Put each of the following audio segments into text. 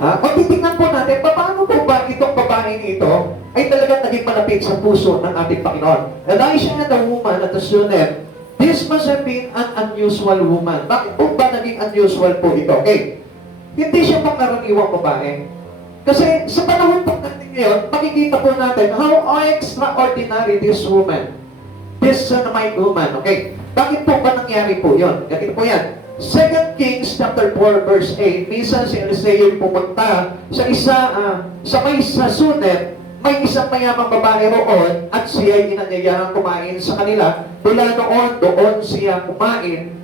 Kung titignan po natin, paano po ba itong babaeng ito ay talagang naging malapit sa puso ng ating Panginoon? Elisha and the woman at the Shunem, this must have been an unusual woman. Bakit po ba naging unusual po ito? Okay. Hindi siya pangkaraniwang babae. Kasi sa panahon po natin ngayon, makikita po natin how extraordinary this woman, this Shunammite woman. Okay. Bakit po ba nangyari po yun? Ganito po yan. 2 Kings chapter 4 verse 8, minsan si Eliseo pumunta sa Sunem, may isang mayamang babae roon at siya ay inanyayahan kumain sa kanila. Mula doon siya kumakain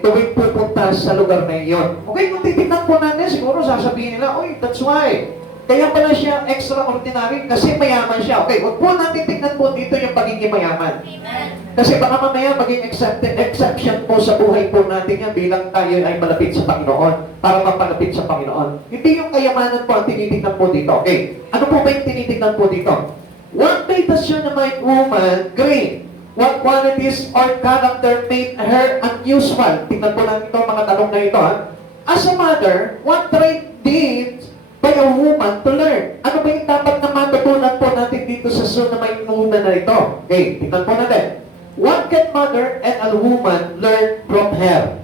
tuwing pupunta sa lugar na iyon. Okay, kung titignan po natin, siguro sasabihin nila, oy, that's why. Kaya pala siya extraordinary kasi mayaman siya. Okay, huwag po natin tignan po dito yung pagiging mayaman. Amen. Kasi baka mamaya maging exception po sa buhay po natin yan bilang tayo ay malapit sa Panginoon, para mapalapit sa Panginoon. Hindi yung kayamanan po ang tinitignan po dito. Okay, ano po ba yung tinitignan po dito? What made the Shunammite woman great? What qualities or character made her unusual? Tingnan po natin ito, mga tanong na ito. As a mother, what trait did by a woman to learn? Ano ba yung dapat na matutunan po natin dito sa Shunammite woman na ito? Okay, tingnan po natin. What can mother and a woman learn from her?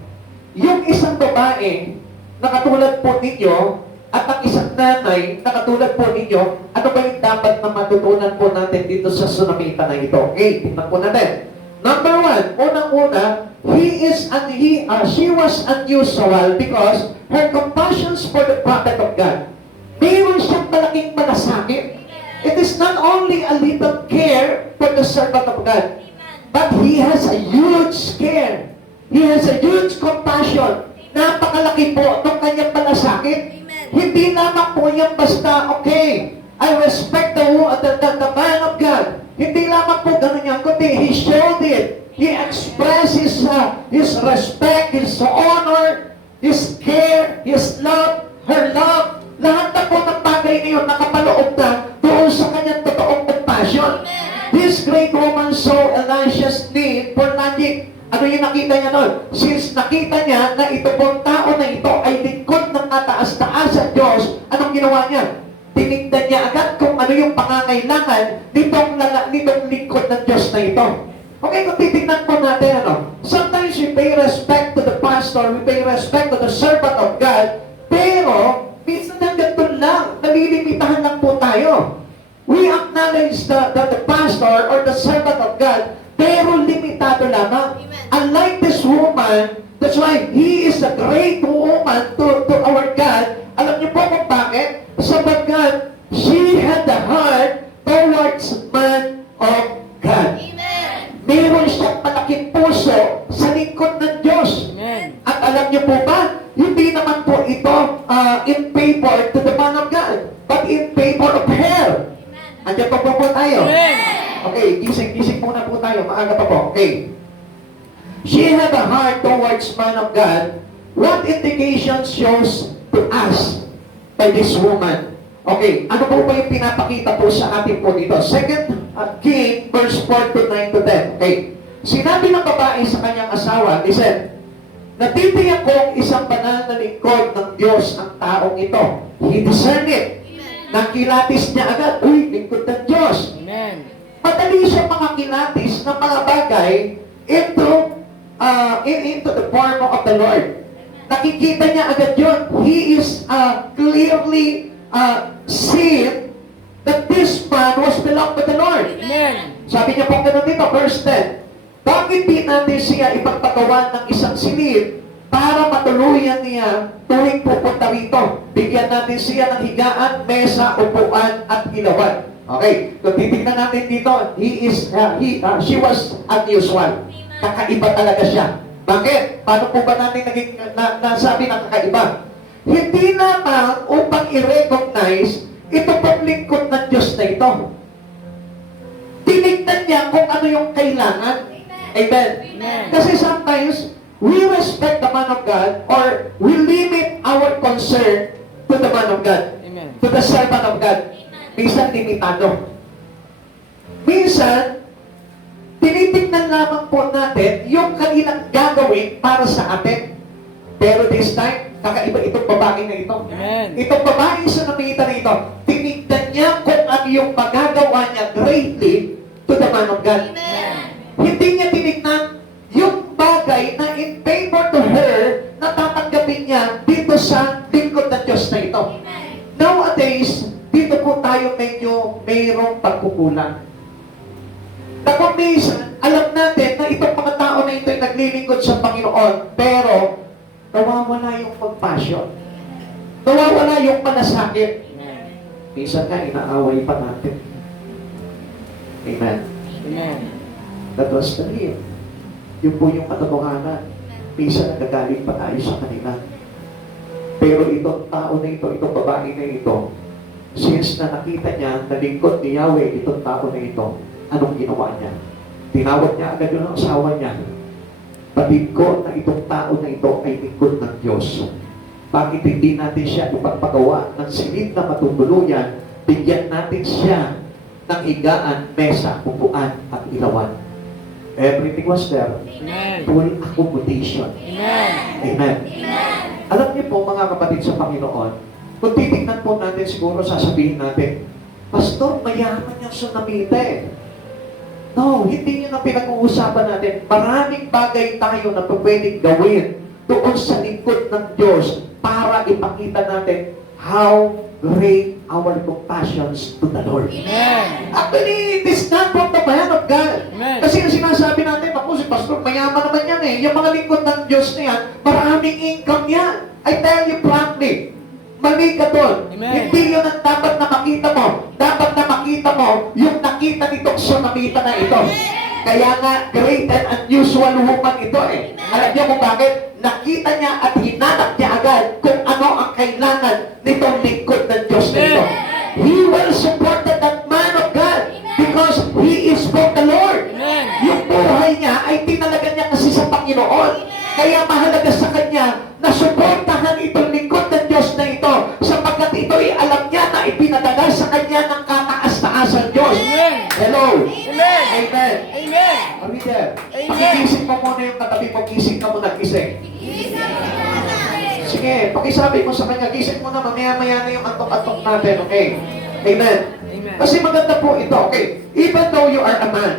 Yung isang babae na katulad po ninyo at ang isang nanay na katulad po ninyo, ano ba yung dapat na matutunan po natin dito sa Sunamita na ito? Okay, tingnan po natin. Number 1, unang-una, she was unusual because her compassions for the prophet of God. Mayroon siyang malaking malasakit. It is not only a little care for the servant of God, but he has a huge care. He has a huge compassion. Napakalaki po ng kanyang malasakit. Hindi lamang po yan basta, okay, I respect the man of God. Hindi lamang po ganun yan, kundi he showed it. He expressed his respect, his honor, his care, his love, her love. Lahat na po ng bagay na yun nakapaloob na doon sa kanyang totoong compassion. This great woman saw Elisha's need for logic. Ano yung nakita niya nun? Since nakita niya na ito pong tao na ito ay lingkod ng kataas-taas sa Diyos, anong ginawa niya? Tinignan niya agad kung ano yung pangangailangan nitong lingkod ng Diyos na ito. Okay, kung titignan po natin, sometimes we pay respect to the pastor, we pay respect to the servant of God, pero minsan hanggang doon lang, nalilimitahan lang po tayo. We acknowledge the pastor or the servant of God, pero limitado lamang. Unlike this woman, that's why he is a great woman to our God. Alam niyo po kung bakit? Sapagkat she had the heart towards man of God. Amen. Meron siyang malaking puso sa lingkod ng Diyos. Amen. At alam niyo po ba, hindi naman po ito in favor to the man of God, but in favor of her. Andiyan pa po tayo. Amen. Okay, gising muna po tayo. Maaga pa po. Okay. She had a heart towards man of God. What indication shows to us by this woman? Okay, ano po ba yung pinapakita po sa atin po dito? 2 King, verse 4 to 9 to 10. Okay. Sinabi ng babae sa kanyang asawa, listen, natitiyak kong isang banal na lingkod ng Diyos ang taong ito. He discerned it. Nakilatis niya agad, uy, lingkod ng Diyos. Amen. Madali siya makakilatis ng mga bagay into the form of the Lord. Nakikita niya agad yun. He is clearly seen that this man was belong to the Lord. Amen. Sabi niya po ganun dito, verse 10, bakit di natin siya ipagpagawan ng isang silid para matuluyan niya tuwing pupunta rito? Bigyan natin siya ng higaan, mesa, upuan, at ilawan. Okay, kung titignan natin dito, she was unusual. Kakaiba talaga siya. Bakit? Paano po ba natin naging nasabi ng kakaiba? Hindi naman upang i-recognize ito pong lingkod ng Diyos na ito. Tinignan niya kung ano yung kailangan. Amen. Amen. Kasi sometimes, we respect the man of God or we limit our concern to the man of God. Amen. To the servant of God. Minsan limitado. Minsan, tinitignan lamang po natin yung kanilang gagawin para sa atin. Pero this time, kakaiba itong babae na ito. Amen. Itong babae sa namita na ito, tinignan niya kung ano yung magagawa niya greatly to the man of God. Hindi niya tinignan yung bagay na in favor to her na tatanggapin niya dito sa lingkod ng Diyos na ito. Nowadays, dito po tayo medyo mayroong pagkukulang. Tapos minsan, alam natin na itong mga tao na ito ay naglilingkod sa Panginoon, pero nawawala yung compassion. Nawawala yung panasakit. Minsan nga, inaaway pa natin. Amen. Amen. That was the real. Yun po yung katotohanan. Minsan nagagalit pa tayo sa kanila. Pero itong tao na ito, itong babae na ito, since na nakita niya, nalingkod ni Yahweh itong tao na ito, anong ginawa niya? Tinawag niya agad yung asawa niya. Batid ko na itong tao na ito ay lingkod ng Diyos. Bakit hindi natin siya ipagpagawa ng silid na matutuluyan, bigyan natin siya ng higaan, mesa, upuan, at ilawan. Everything was there. Amen. Full accommodation. Amen. Amen. Alam niyo po mga kapatid sa Panginoon, kung titignan po natin siguro sasabihin natin, Pastor, mayaman yung sunamita eh. No, hindi yun ang pinag-uusapan natin. Maraming bagay tayo na pwedeng gawin doon sa lingkod ng Diyos para ipakita natin how great our compassions to the Lord. Amen. Actually, it is not from the man of God. Amen. Kasi yung sinasabi natin, ako si Pastor, mayaman naman yan eh. Yung mga lingkod ng Diyos na yan, maraming income yan. I tell you frankly, mali ka doon. Amen. Hindi yun ang dapat na makita mo. Dapat na makita mo yung nakita nitong sunamita na ito. Kaya nga, great and unusual woman ito eh. Alam niyo kung bakit? Nakita niya at hinanap niya agad kung ano ang kailangan nitong lingkod ng Diyos na ito. He will support that man of God because he is from the Lord. Amen. Yung buhay niya ay tinalaga niya kasi sa Panginoon. Kaya mahalaga sa kanya na suportahan itong lingkod ng Diyos na ito sapagkat ito'y alam niya na ipinadala sa kanya ng kataas-taasan Diyos. Amen. Hello. Amen. Amen. Amen. Are we there? Amen. Pakigising mo muna yung katabi mo, gising ka muna, gising. Sige, pakisabi mo sa kanya, gising mo na, mamaya-maya na yung antok-antok natin, okay? Amen. Amen. Kasi maganda po ito, okay? Even though you are a man,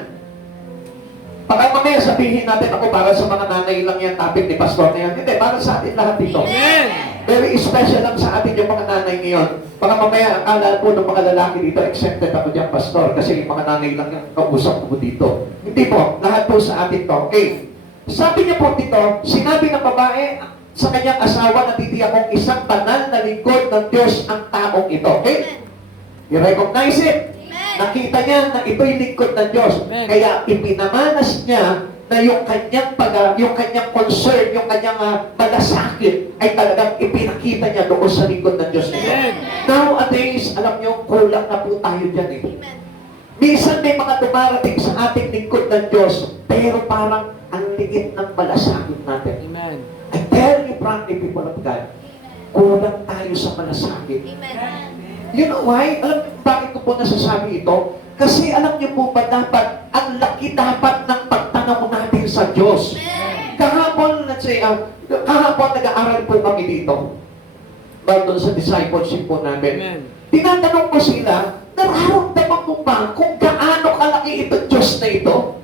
baka mamaya sabihin natin ako para sa mga nanay lang yan, topic ni Pastor na yan. Hindi, para sa atin lahat ito. Amen. Very special lang sa atin yung mga nanay ngayon. Baka mamaya akala po ng mga lalaki dito, exempted ako dyan, Pastor, kasi yung mga nanay lang yung kausap ko dito. Hindi po, lahat po sa atin to. Okay. Sabi niya po dito, sinabi ng babae sa kanyang asawa na titiyak kong isang banal na lingkod ng Diyos ang taong ito. Okay? I-recognize it. Nakita niya na ito'y lingkod ng Diyos. Amen. Kaya ipinamanas niya na yung kanyang yung kanyang concern, yung kanyang malasakit ay talagang ipinakita niya doon sa lingkod ng Diyos nito. Amen. Nowadays, alam niyo, kulang na po tayo dyan eh. Minsan may mga dumarating sa ating lingkod ng Diyos, pero parang ang liit ng malasakit natin. Amen. I tell you frankly, people of God, kulang tayo sa malasakit. You know why? Alam niyo bakit ko po nasasabi ito? Kasi alam niyo po ba dapat, ang laki dapat ng pagtanaw natin sa Diyos. Kahapon, let's say, kahapon nag-aaral po kami dito. Doon sa discipleship po namin. Amen. Tinatanong ko sila, nararamdaman mo ba kung gaano kalaki ito Diyos na ito?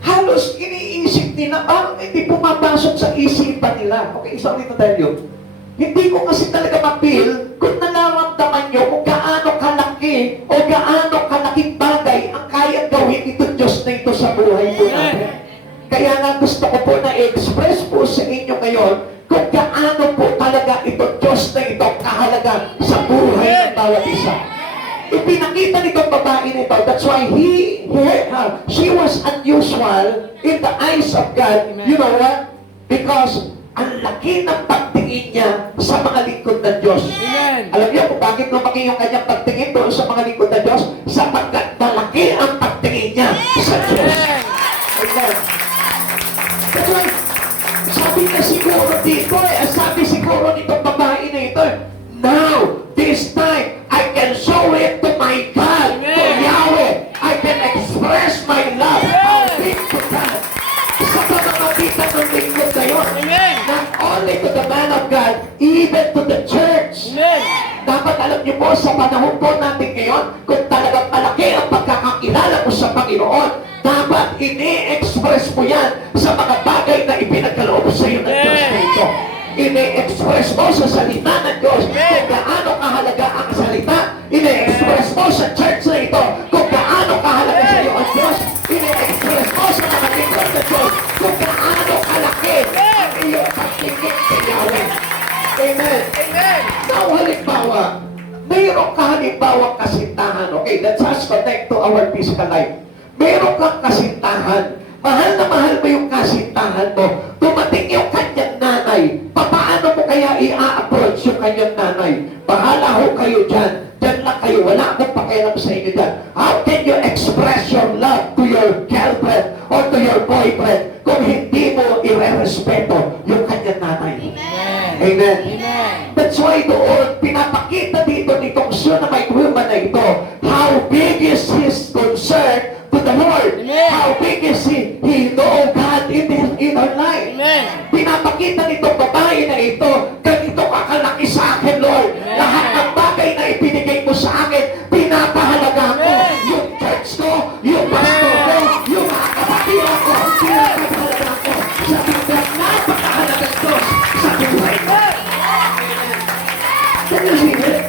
Halos iniisip nila, parang hindi pumapasok sa isipan nila. Okay, sorry to tell you. Hindi ko kasi talaga ma-feel kung nararamdaman nyo kung gaano kalaki o gaano kalaking bagay ang kaya gawin ito Diyos na ito sa buhay po natin. Kaya nga gusto ko po na i-express po sa inyo ngayon kung gaano po talaga ito Diyos na ito kahalaga sa buhay ng bawat isa. Ipinakita nitong babae nito. That's why she was unusual in the eyes of God. You know what? Because ang laki ng pagtingin niya sa mga lingkod ng Diyos. Amen. Alam niyo kung bakit lumaki yung kanyang pagtingin doon sa mga lingkod ng Diyos? Sapagkat malaki ang pagtingin niya sa Diyos. Amen. That's why, sabi na siguro dito sabi siguro nitong babae na ito, now, this time, I can show it to my God, to Yahweh. I can express my love. How big to God. Sa pamamagitan ng lingkod na yun. Amen. Not all Dapat alam niyo po, sa panahon po natin ngayon, kung talagang malaki ang pagkakakilala mo sa Panginoon, dapat ini-express mo yan sa mga bagay na ipinagkaloob sa iyo ng Diyos na ito. Ini-express mo sa salita ng Diyos kung gaano kahalaga ang salita. Ini-express mo sa church na ito kung gaano kahalaga sa iyo ang Diyos. Ini-express mo sa mga lingkod ng Diyos kung gaano kalaki ang iyong pagtingin kay Yahweh. Amen. Amen. Now, halimbawa, mayroong kahalimbawang kasintahan. Okay, let's just connect to our physical life. Mayroong kang kasintahan. Mahal na mahal mo yung kasintahan mo. Dumating yung kanyang nanay. Paano mo kaya i-approach yung kanyang nanay? Bahala ho kayo dyan. Dyan lang kayo. Wala akong pakialam sa inyo dyan. How can you express your love to your girlfriend or to your boyfriend kung hindi mo i-respeto yung kanyang nanay? Amen. Amen. That's why doon, pinapakita dito nitong Shunammite woman na ito, how big is his concern to the Lord. Amen. How big is he know God in her life. Amen. Pinapakita nitong babae na ito, ganito kakalaki sa akin, Lord. Amen. Lahat ng bagay na ibinigay mo sa akin, pinapahalaga ko. Amen. Yung church ko, yung pastor ko, yung mga kapatiran ko, pinapahalaga ko. Sapagkat napakahalaga ko sa buhay ko. Can you see it?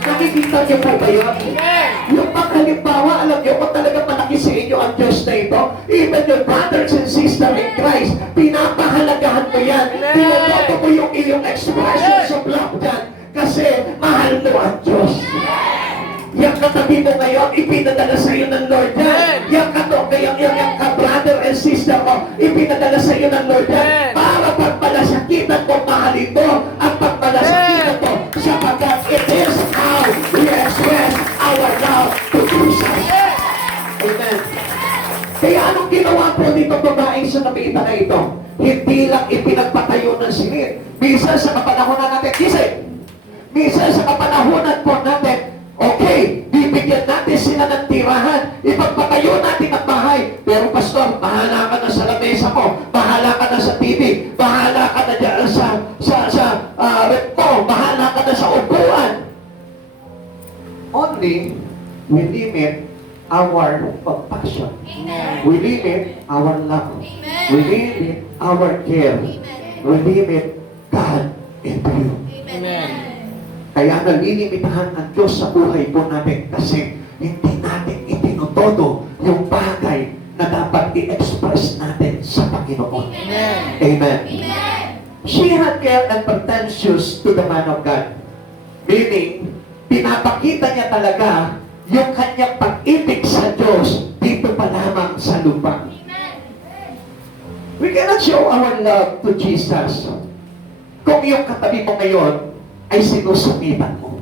Nakikita niyo po ba yun? Amen. Yung paghalimbawa, alam niyo kung talaga malaki sa inyo ang Diyos na ito, even your brothers and sisters in Christ, pinapahalagahan mo yan. Amen. Tinototo mo yung iyong expressions of love dyan kasi mahal mo ang Diyos. Yung katabi mo ngayon, ipinadala sa iyo ng Lord yan. Amen. Yung ka-brother and sister mo, ipinadala sa iyo ng Lord yan. Amen. Para pagpalasakitan mo, mahalin mo ang pagpalasakitan mo sapagkat it is how we express our love to Jesus. Amen. Kaya anong ginawa po nito babaeng sa nabita na ito? Hindi lang ipinagpatayo ng singit. Minsan sa kapanahonan natin, minsan sa kapanahonan po natin, okay, bibigyan natin sila ng tirahan. Ipagpatayo natin ang bahay. Pero pastor, bahala ka na sa lamesa mo. Bahala ka na sa TV. Bahala ka na dyan sa rep mo. Bahala ka na sa upuan. Only, we limit our compassion. We limit our love. We limit our care. We limit God into you. Amen. Kaya nalilimitahan ang Diyos sa buhay po natin kasi hindi natin itinutodo yung bagay na dapat i-express natin sa Panginoon. Amen. Amen. She had care and pretentious to the man of God. Meaning, pinapakita niya talaga yung kanyang pag-ibig sa Diyos dito pa lamang sa lupa. We cannot show our love to Jesus kung yung katabi mo ngayon ay sinusumitan mo.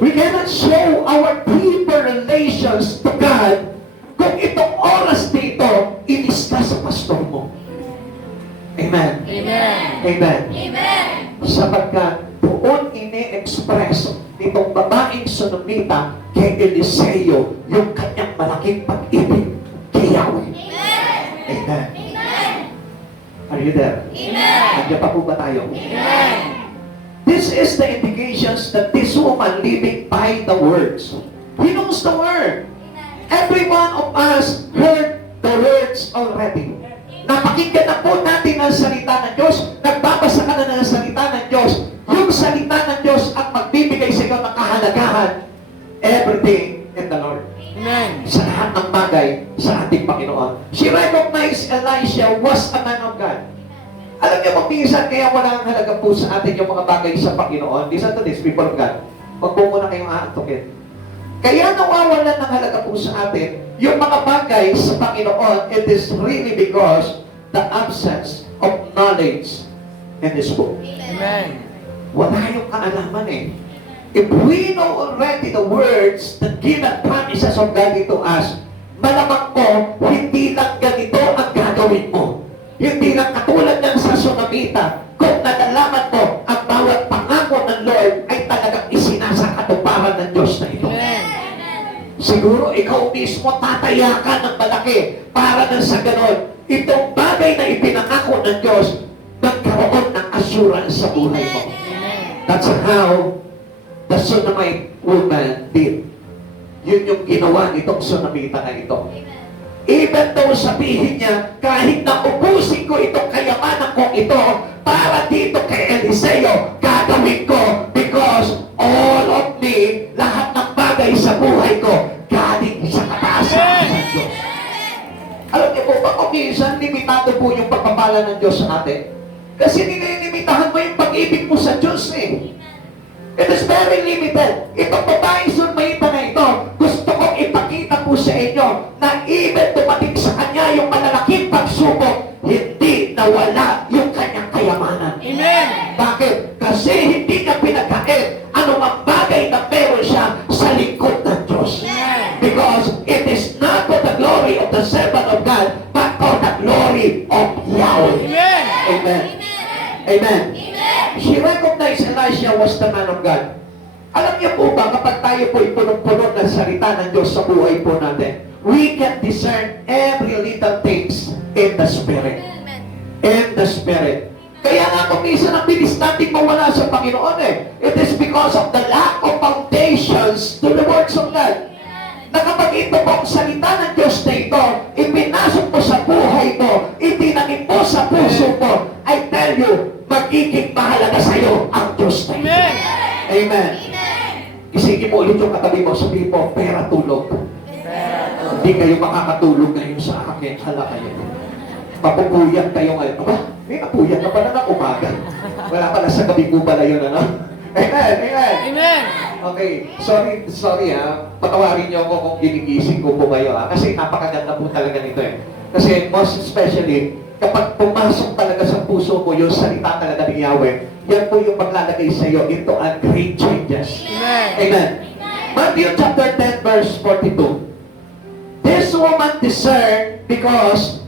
We cannot show our deeper relations to God kung itong oras dito inista sa pastor mo. Amen. Amen. Amen. Sapagkat doon ini-express nitong babaeng sunumita kay Eliseo yung kanyang malaking pag-ibig kay Yahweh. Amen. Are you there? Nandiyan pa po ba tayo? This is the indications that this woman living by the words. He knows the word. Every one of us heard the words already. Napakinggan na po natin ang salita ng Diyos. Nagbabasa ka na ng salita ng Diyos. Yung salita ng Diyos ang magbibigay sa iyo ng kahalagahan. Everything in the Lord. Amen. Sa lahat ng bagay sa ating Panginoon. She recognized Elisha was a man of God. Alam niyo, minsan kaya walang halaga po sa atin yung mga bagay sa Panginoon. Listen to this, people of God. Huwag po muna kayong aantukin. Kaya nawawalan ng halaga po sa atin yung mga bagay sa Panginoon, it is really because the absence of knowledge in this book. Amen. Wala yung kaalaman eh. If we know already the words that give the promises of God to us, malamang ko, hindi lang ganito ang gagawin mo. Hindi lang katulad ng sa Sunamita. Kung nalalaman mo, ang bawat pangako ng Lord ay talagang isinasakatuparan ng Diyos na ito. Amen. Siguro ikaw mismo tataya ka ng malaki para na sa ganon. Itong bagay na ipinangako ng Diyos, nagkaroon ng assurance sa buhay mo. That's how the Shunammite woman did. Yun yung ginawa nitong Sunamita na ito. Even though sabihin niya, kahit na ubusin ko itong kayamanan kong ito para dito kay Eliseo, gagawin ko because all of me, lahat ng bagay sa buhay ko, galing sa kataasan ng Diyos. Alam niyo po ba kung minsan limitado po yung pagpapala ng Diyos sa atin? Kasi nililimitahan mo yung pag-ibig mo sa Diyos eh. It is very limited. Itong babae Sunamita na ito, gusto kong ipakita po sa inyo na even dumating sa kanya yung malalaking pagsubok, hindi nawala yung kanyang kayamanan. Amen. Bakit? Kasi hindi niya pinagkait anumang bagay na meron siya sa lingkod ng Diyos. Because it is not for the glory of the servant of God, but for the glory of Yahweh. Amen. Amen. Amen. She recognized Elisha was the man of God. Alam niyo po ba, kapag tayo po punong-puno ng salita ng Diyos sa buhay po natin, we can discern every little things in the Spirit. In the Spirit. Kaya nga kung minsan ang bilis natin mawala sa Panginoon eh. It is because of the lack of foundations to the words of God. Na kapag ito pong salita ng Diyos na ito, ipinasok mo sa buhay mo, itinanim mo sa puso mo, I tell you, magiging mahalaga sa iyo ang Diyos na ito. Amen. Amen. Isingin mo ulit yung katabi mo, sabihin mo, pera tulog. Hindi kayo makakatulog ngayon sa akin, hala kayo. Mapupuyat kayo ngayon. Aba, may napuyat na pala ng umaga. Wala pala sa gabi ko pala yun, ano? Amen, amen. Amen. Okay, sorry patawarin niyo ako kung ginigising ko po kayo kasi napakaganda po talaga nito eh. Kasi most especially, kapag pumasok talaga sa puso mo yung salita talaga ni Yahweh, yan po yung maglalagay sa iyo into a great changes. Amen. Amen. Matthew chapter 10 verse 42. This woman discerned because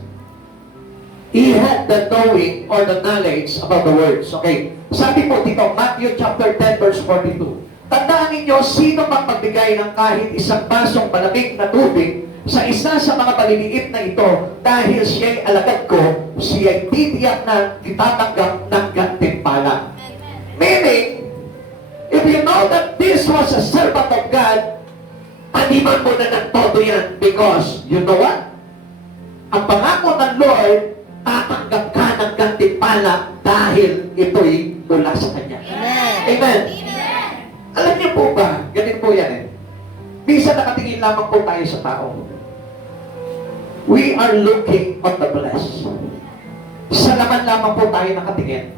he had the knowing or the knowledge about the words. Okay. Sabi po dito, Matthew chapter 10 verse 42. Tandaan ninyo, sino mang magbigay ng kahit isang basong malamig na tubig sa isa sa mga maliliit na ito dahil siya'y alagad ko, siya'y titiyak na itatanggap ng gantimpala. Meaning, if you know that this was a servant of God, paniman mo na ng todo yan because, you know what? Ang pangako ng Lord, tatanggap ka ng gantimpala dahil ito'y mula sa Kanya. Amen. Amen. Alam niyo po ba, ganito po yan eh. Bisa nakatingin lamang po tayo sa tao. We are looking on the blessed. Sa laman lamang po tayo nakatingin.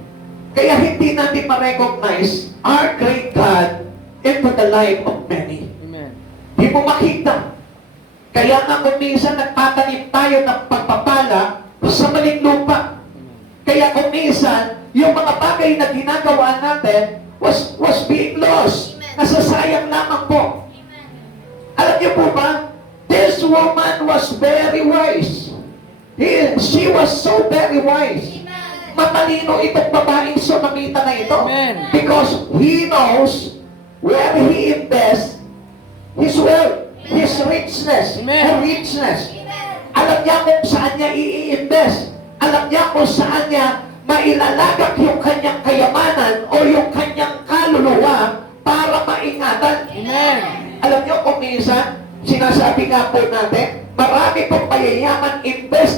Kaya hindi natin ma-recognize our great God into the life of many. Amen. Di mo makita. Kaya nga kung minsan nagtatanim tayo ng pagpapala sa maling lupa. Kaya kung minsan, yung mga bagay na ginagawa natin was being lost. Nasasayang lamang po. Alam niyo po ba? This woman was very wise. She was so very wise. Matalino itong babaeng Sunamita na ito. Amen. Because he knows where he invests his wealth, his richness, Amen. her richness. Alam niya kung saan niya i-invest. Alam niya kung saan niya mailalagak yung kanyang kayamanan o yung kanyang kaluluwa para maingatan. Amen. Alam niyo kung minsan, sinasabi nga po natin, marami pong mayayaman invest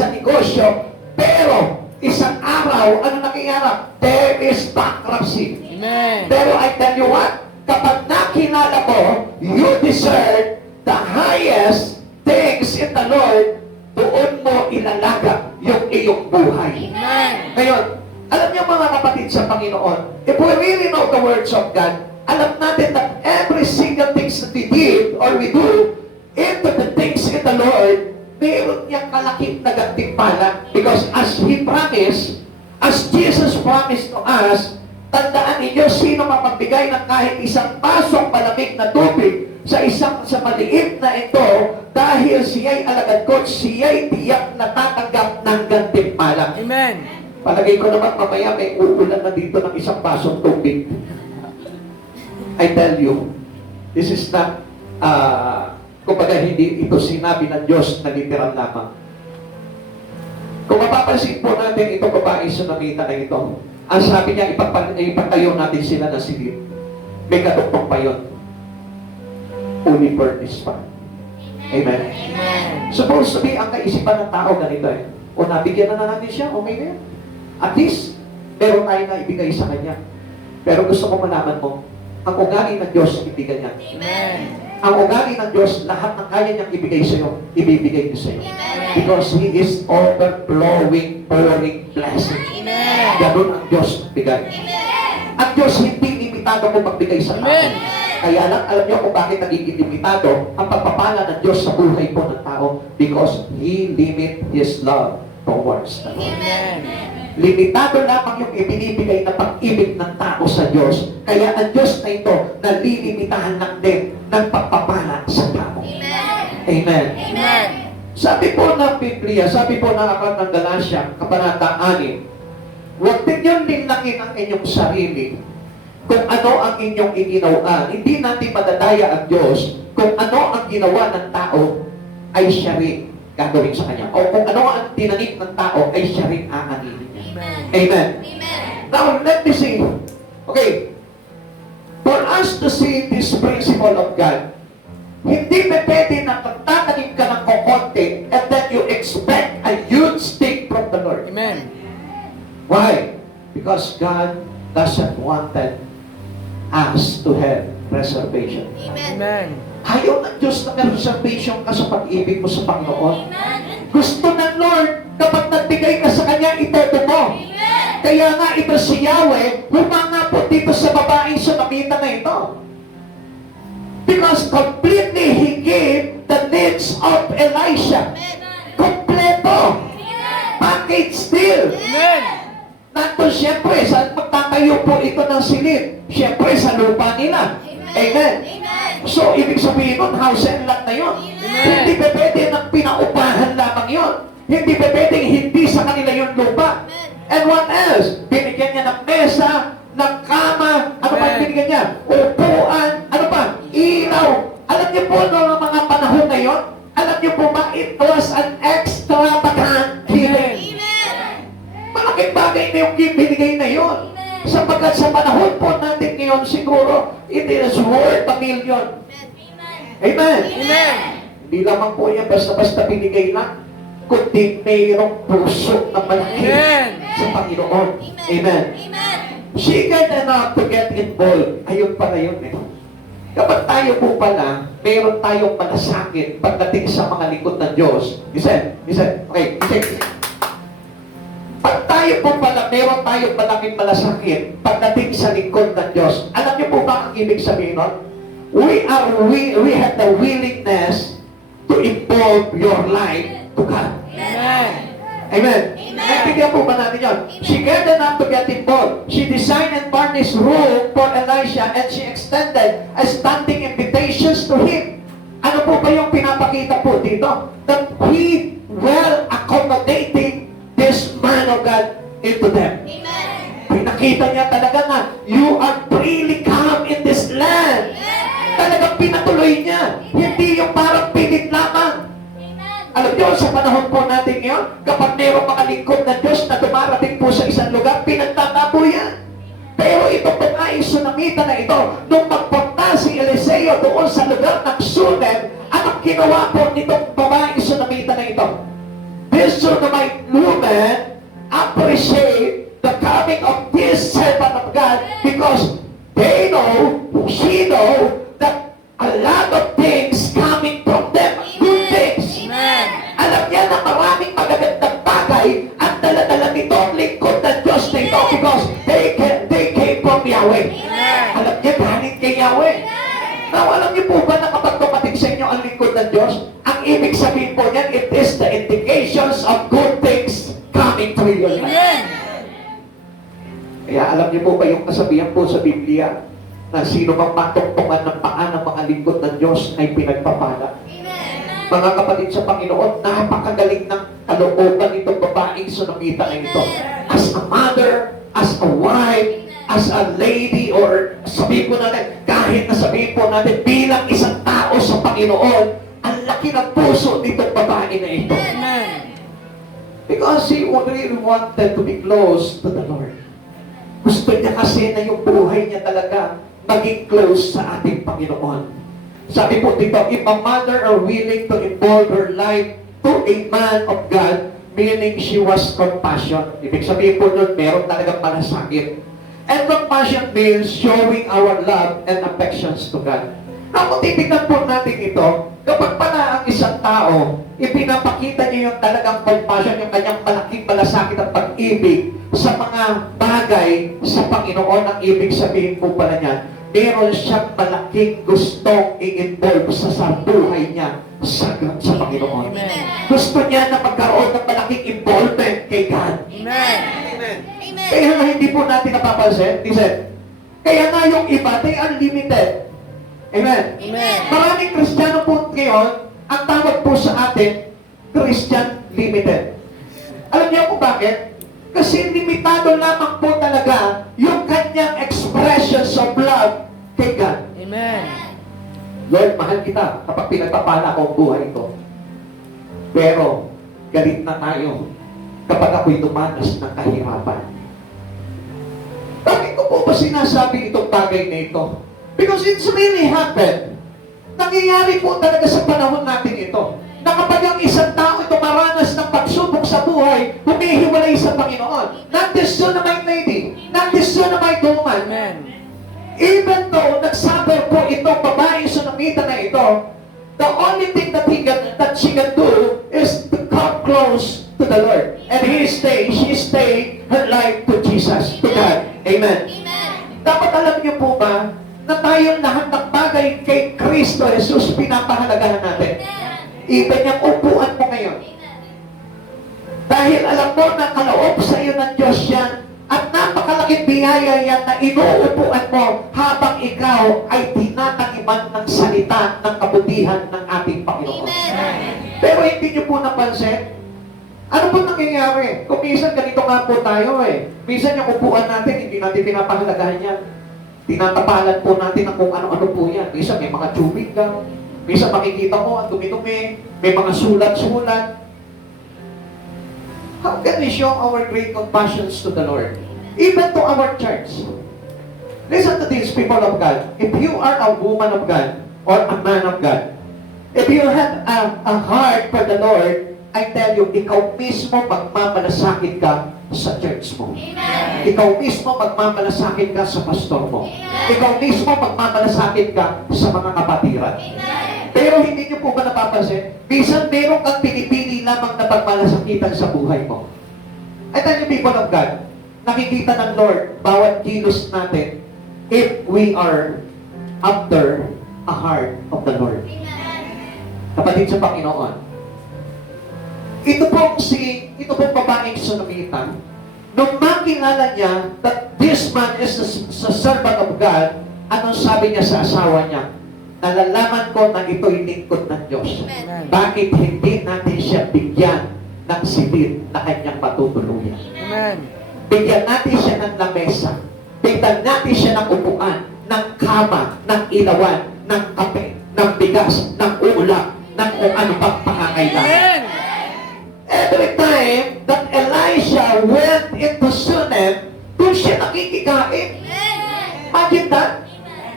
sa negosyo, pero isang araw, ano nangyayari? There is bankruptcy. Amen. Pero I tell you what, kapag nakilala mo, you deserve the highest things in the Lord, doon mo ilalaga yung iyong buhay. Amen. Ngayon, alam niyo mga kapatid sa Panginoon, if we really know the words of God, alam natin that every single things that we did or we do into the things in the Lord, meron niyang kalaking nagatimpala. Because as He promised, as Jesus promised to us, tandaan ninyo, sino mapagbigay ng kahit isang pasong malamig na tubig sa maliit na ito, dahil siya'y alagad ko, siya'y tiyak na tatanggap ng gantimpala. Amen. Palagay ko naman mamaya may uulan na dito ng isang pasong tubig. I tell you, this is not, kumbaga hindi ito sinabi ng Diyos na literal lamang. Kung mapapansin po natin itong babae Sunamita na ito, Ang sabi niya, ipatayo natin sila na silid. May katupong pa yun. Only purpose pa. Amen. Amen. Supposed to be, ang kaisipan ng tao ganito eh. O nabigyan na natin siya, okay na yan. At least, meron tayo na ibigay sa Kanya. Pero gusto ko malaman mo, ang ugali ng Diyos, hindi ganyan. Amen. Ang ugali ng Diyos, lahat ng kaya niyang ibigay sa iyo, ibibigay niyo sa iyo. Because He is overflowing, pouring blessing. Amen. Ganun ang Diyos bigay. Ang Diyos hindi limitado kung magbigay sa tao. Amen. Kaya lang, alam niyo kung bakit nagiging limitado ang pagpapala ng Diyos sa buhay po ng tao? Because He limit His love towards the Lord. Amen. Limitado lamang yung ibinibigay na pag-ibig ng tao sa Diyos. Kaya ang Diyos na ito, nalilimitahan lang din ng pagpapala sa tao. Amen. Amen. Sabi po ng Biblia, sabi po ng aklat ng Galatia, kabanata 6, huwag ninyong linlangin ang inyong sarili kung ano ang inyong iginawa. Hindi natin madadaya ang Diyos kung ano ang ginawa ng tao ay siya rin gagawin sa Kanya. O kung ano ang tinanim ng tao ay siya rin aaninin niya. Amen. Now, let me see. Okay. For us to see this principle of God, hindi na pwede na magtatanim ka ng kokonti and then you expect a huge stick from the Lord. Amen. Why? Because God doesn't want us to have reservation. Amen. Ayaw ng Diyos na may reservation ka sa pag-ibig mo sa Panginoon. Gusto ng Lord, kapag nagbigay ka sa Kanya, itoto mo. Kaya nga ito si Yahweh, humanga po dito sa babaeng sunamita na ito. Because completely He gave the needs of Elisha. Kompleto. Package deal. Amen. Nandun siyempre, saan magtatayo po ito ng silid? Siyempre, sa lupa nila. Amen. So, ibig sabihin nun, house and lot na yun. Hindi pa pwede ng pinaupahan lamang yun. Hindi pa pwede hindi sa kanila yung lupa. And what else? Binigyan niya ng mesa, ng kama, ano pa yung binigyan niya? Upuan, ano pa? Ilaw. Alam niyo po noong mga panahon na yun? Alam niyo po ba, it was an extravagant giving. Malaking bagay na yung binigay na yun. Sapagkat sa panahon po natin ngayon, siguro, it is worth $1 million. Amen. Amen. Hindi lamang po yan basta-basta binigay lang, kundi mayroong puso na malaki Amen. sa Panginoon. Amen. She got enough to get involved. Ayun pala yun eh. Kapag tayo po pala, mayroon tayong malasakit pagdating sa mga likod ng Diyos. Listen. Okay, listen. Pag tayo po pala, meron tayong malaking malasakit pagdating sa lingkod ng Diyos. Alam niyo po ba ang ibig sabihin nun? We have the willingness to involve your life to God. Amen. Amen. Naintindihan po ba natin yun? She got enough to get involved. She designed and furnished room for Elisha and she extended a standing invitations to him. Ano po ba yung pinapakita po dito? That he well accommodating this man of God into them. Pinakita niya talaga na you are freely come in this land. Talagang pinatuloy niya. Hindi yung parang pilit lamang. Alam niyo, sa panahon po natin ngayon, kapag mayroong mga lingkod na Diyos na dumarating po sa isang lugar, pinagtatapo yan. Pero ito pong ay sunamita na ito, nung magpunta si Eliseo doon sa lugar ng Sunem, anong ginawa po nitong babaeng sunamita na ito? This Sunamite woman appreciate the coming of this servant of God because she know that a lot of things coming from them, good things. Amen. Alam niya na maraming magagandang bagay ang dala-dala nito ang lingkod ng Diyos na ito because they came from Yahweh. Amen. Alam niya, galing kay Yahweh. Now, alam niyo po ba na kapag tumating sa inyo ang lingkod ng Diyos, ang ibig sabihin po niyan, it is the indications of good things coming to your life. Amen. Kaya alam niyo po ba yung kasabihan po sa Biblia na sino mang matungtungan ng paa ng mga lingkod ng Diyos ay pinagpapala. Mga kapatid sa Panginoon, napakagaling ng kalooban nitong babaeng sunamita na ito. As a mother, as a wife, as a lady, or sabihin po natin, kahit na sabihin po natin bilang isang tao sa Panginoon, ang laki ng puso nitong babae na ito. Amen. Because she really wanted to be close to the Lord. Gusto niya kasi na yung buhay niya talaga maging close sa ating Panginoon. Sabi po dito, if a mother are willing to involve her life to a man of God, meaning she was compassion. Ibig sabihin po nun, meron talagang malasakit. And compassion means showing our love and affections to God. Kung titignan po natin ito, kapag pala ang isang tao, ipinapakita niya yung talagang compassion, yung kanyang malaking malasakit at pag-ibig sa mga bagay sa Panginoon, ang ibig sabihin po pala niya, meron siyang malaking gustong i-involve sa buhay niya sa Panginoon. Amen. Gusto niya na magkaroon ng malaking involvement kay God. Amen. Amen. Kaya nga hindi po natin napapansin, listen, kaya nga yung iba, they are limited. Amen. Amen. Maraming Kristiyano po ngayon, ang tawag po sa atin, Christian limited. Alam niyo kung bakit? Kasi limitado lamang po talaga yung kanyang expressions of love kay God. Amen. Lord, mahal kita kapag pinagpapala ko ang buhay ko. Pero, galit na tayo kapag ako'y dumanas ng kahirapan. Bakit ko po ba sinasabi itong bagay na ito? Because it's really happened. Nangyayari po talaga sa panahon natin ito. Na kapag ang isang tao ito maranas ng pagsubok sa buhay, humihiwalay sa Panginoon. Not this Sunamite lady, not this Sunamite woman. Amen. Even though nagsuffer po itong babaeng Sunamita na ito, the only thing that she can do is to come close to the Lord. And she stayed her life to Jesus, to God. Amen. Dapat alam niyo po ba, na tayong lahat ng bagay kay Kristo Jesus pinapahalagahan natin. Even yung upuan mo ngayon. Dahil alam mo na kaloob sa iyo ng Diyos yan, at napakalaking biyaya yan na inuupuan mo habang ikaw ay tinatakiman ng salita ng kabutihan ng ating Panginoon. Pero hindi niyo po napansin, ano po nangyayari? Kung minsan ganito nga po tayo minsan yung upuan natin, hindi natin pinapahalagahan yan. Tinatapalan po natin ang kung ano-ano po yan. Minsan may mga tubig lang. Minsan makikita mo ang dumi-dumi. May mga sulat-sulat. How can we show our great compassions to the Lord? Even to our church. Listen to this, people of God. If you are a woman of God or a man of God, if you have a heart for the Lord, I tell you, ikaw mismo magmamalasakit ka sa church mo. Amen. Ikaw mismo magmamalasakit ka sa pastor mo. Ikaw mismo magmamalasakit ka sa mga kapatiran. Pero hindi niyo po ba napapansin? Minsan meron kang pinipili lamang na pagmalasakitan sa buhay mo. I tell you, people of God, nakikita ng Lord bawat kilos natin if we are after a heart of the Lord. Kapatid sa Panginoon, ito pong babaeng Sunamita, nung makilala niya that this man is a servant of God, anong sabi niya sa asawa niya? Nalalaman ko na ito'y lingkod ng Diyos. Amen. Bakit hindi natin siya bigyan ng silid na kanyang matutuluyan? Amen. Bigyan natin siya ng lamesa. Bigyan natin siya ng upuan, ng kama, ng ilawan, ng kape, ng bigas, ng ulam, ng kung ano pang pangangailangan. Amen. Every time that Elisha went into Sunem, doon siya nakikikain. Imagine that.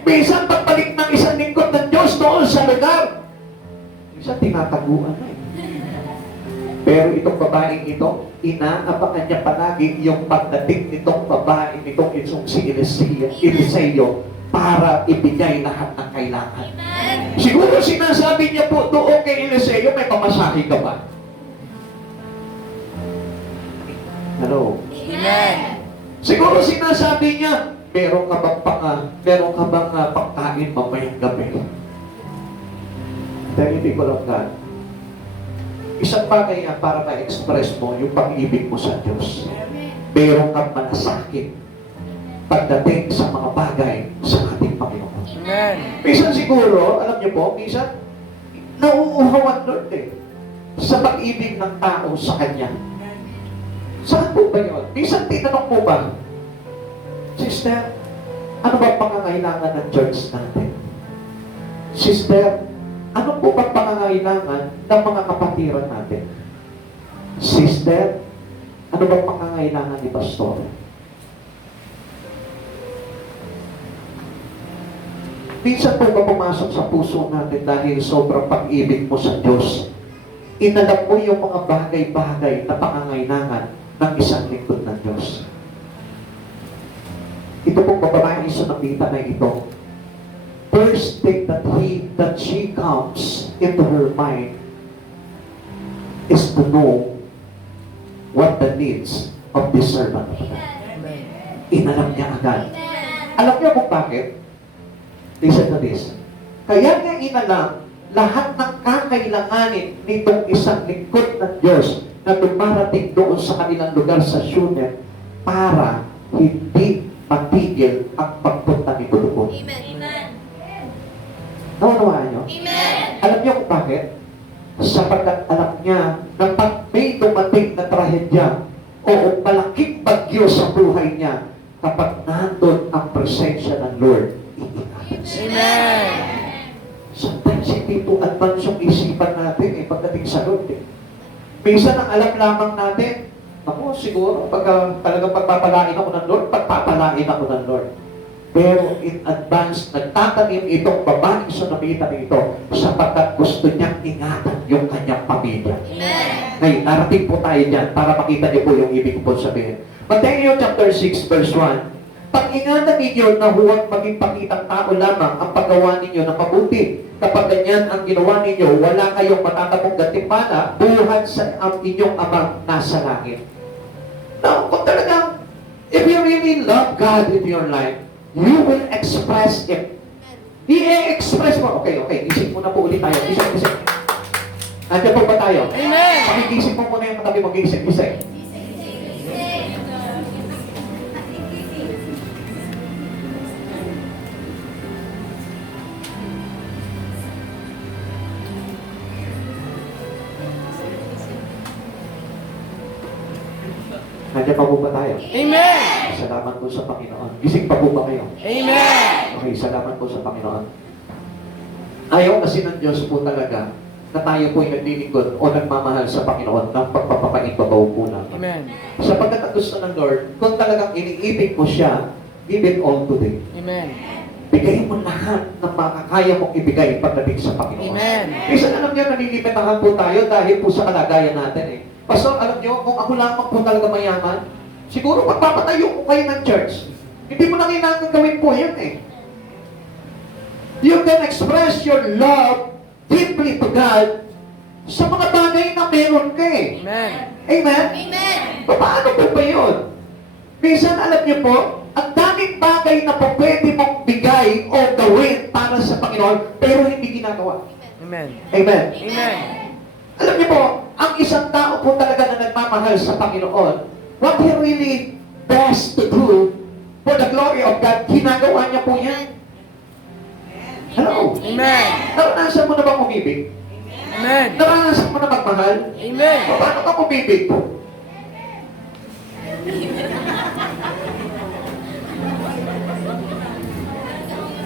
Minsan pagbalik ng isang lingkod ng Diyos doon sa lugar, minsan tinataguan na Pero itong babaeng ito, inaabangan niya palagi yung pagdating nitong babaeng nitong si Eliseo para ibigay lahat ng kailangan. Siguro sinasabi niya po doon kay Eliseo, may pamasahe ka ba? Hello? Amen. Siguro sinasabi niya, meron ka bang pagkain mamayang gabi? Tell you, people of God, isang bagay yan para ma-express mo yung pag-ibig mo sa Diyos. Meron kang malasakit pagdating sa mga bagay sa ating Panginoon. Amen. Minsan siguro, alam niyo po, minsan, nauuhawan Lord sa pag-ibig ng tao sa Kanya. Saan po ba yun? Minsan tinanong mo ba, Sister, ano ba pangangailangan ng church natin? Sister, ano po ba pangangailangan ng mga kapatiran natin? Sister, ano ba pangangailangan ni Pastor? Minsan po ba pumasok sa puso natin dahil sobrang pag-ibig mo sa Diyos, inalam mo yung mga bagay-bagay na pangangailangan ng isang lingkod ng Diyos. Ito pong babaeng Sunamita na ito, first thing that she comes into her mind is to know what the needs of this servant of God. Amen. Inalam niya agad. Alam niyo kung bakit? Listen to this. Kaya niya inalam lahat ng kakailanganin nitong isang lingkod ng Diyos na dumarating doon sa kanilang lugar sa Shunem para hindi matigil ang pagpunta nito doon. Amen. Naunawaan niyo? Amen. Alam niyo kung bakit? Sapagkat alam niya na pag may dumating na trahedya o malaking bagyo sa buhay niya, kapag nandun ang presensya ng Lord, iingat. Amen. Sometimes hindi po advance yung isipan natin pagdating sa Lord. Minsan ang alam lamang natin, ako siguro pagka talagang pagpapalain ako ng Lord, pagpapalain ako ng Lord. Pero in advance, nagtatanim itong babaeng Sunamita nito sapagkat gusto niyang ingatan yung kanyang pamilya. Amen. Ngayon, narating po tayo dyan para makita niyo po yung ibig ko po sabihin. Mateo chapter 6 verse 1, pag-ingatan ninyo na huwag maging pakitang tao lamang ang paggawa ninyo ng mabuti. Kapag ganyan ang ginawa ninyo, wala kayong matatabong gantimpala buhat sa inyong amang nasa langit. Now, kung talagang, if you really love God in your life, you will express Him. I-express mo. Okay. Isip mo na po ulit tayo. Isip. Nandiyan po ba tayo? Amen. Pakigisip mo muna yung katabi mag-isip-isip. Nandiyan pa po ba tayo? Amen. Salamat po sa Panginoon. Gising pa po ba kayo? Amen. Okay, salamat po sa Panginoon. Ayaw kasi ng Diyos po talaga na tayo po ay naglilingkod o nagmamahal sa Panginoon ng pagpapapainbabaw po natin. Amen. Sapagkat ang gusto ng Lord, kung talagang iniibig mo siya, give it all today. Amen. Bigay mo lahat ng makakaya mong ibigay pagdating sa Panginoon. Amen. Minsan alam niyo, nalilipitahan po tayo dahil po sa kalagayan natin Pastor, alam niyo, kung ako lamang po talaga mayaman, siguro magpapatayo ko kayo ng church. Hindi mo na kailangan gawin po yun You can express your love deeply to God sa mga bagay na meron ka Amen. Amen? Amen. Paano po ba yun? Minsan, alam niyo po, ang daming bagay na po pwede mong bigay o gawin para sa Panginoon, pero hindi ginagawa. Amen. Amen? Amen. Alam niyo po, ang isang tao po talaga na nagmamahal sa Panginoon, what he really best to do for the glory of God, ginagawa niya po yan. Hello? Amen. Naranasan mo na bang umibig? Amen. Naranasan mo na magmahal? Amen. Paano ka umibig po?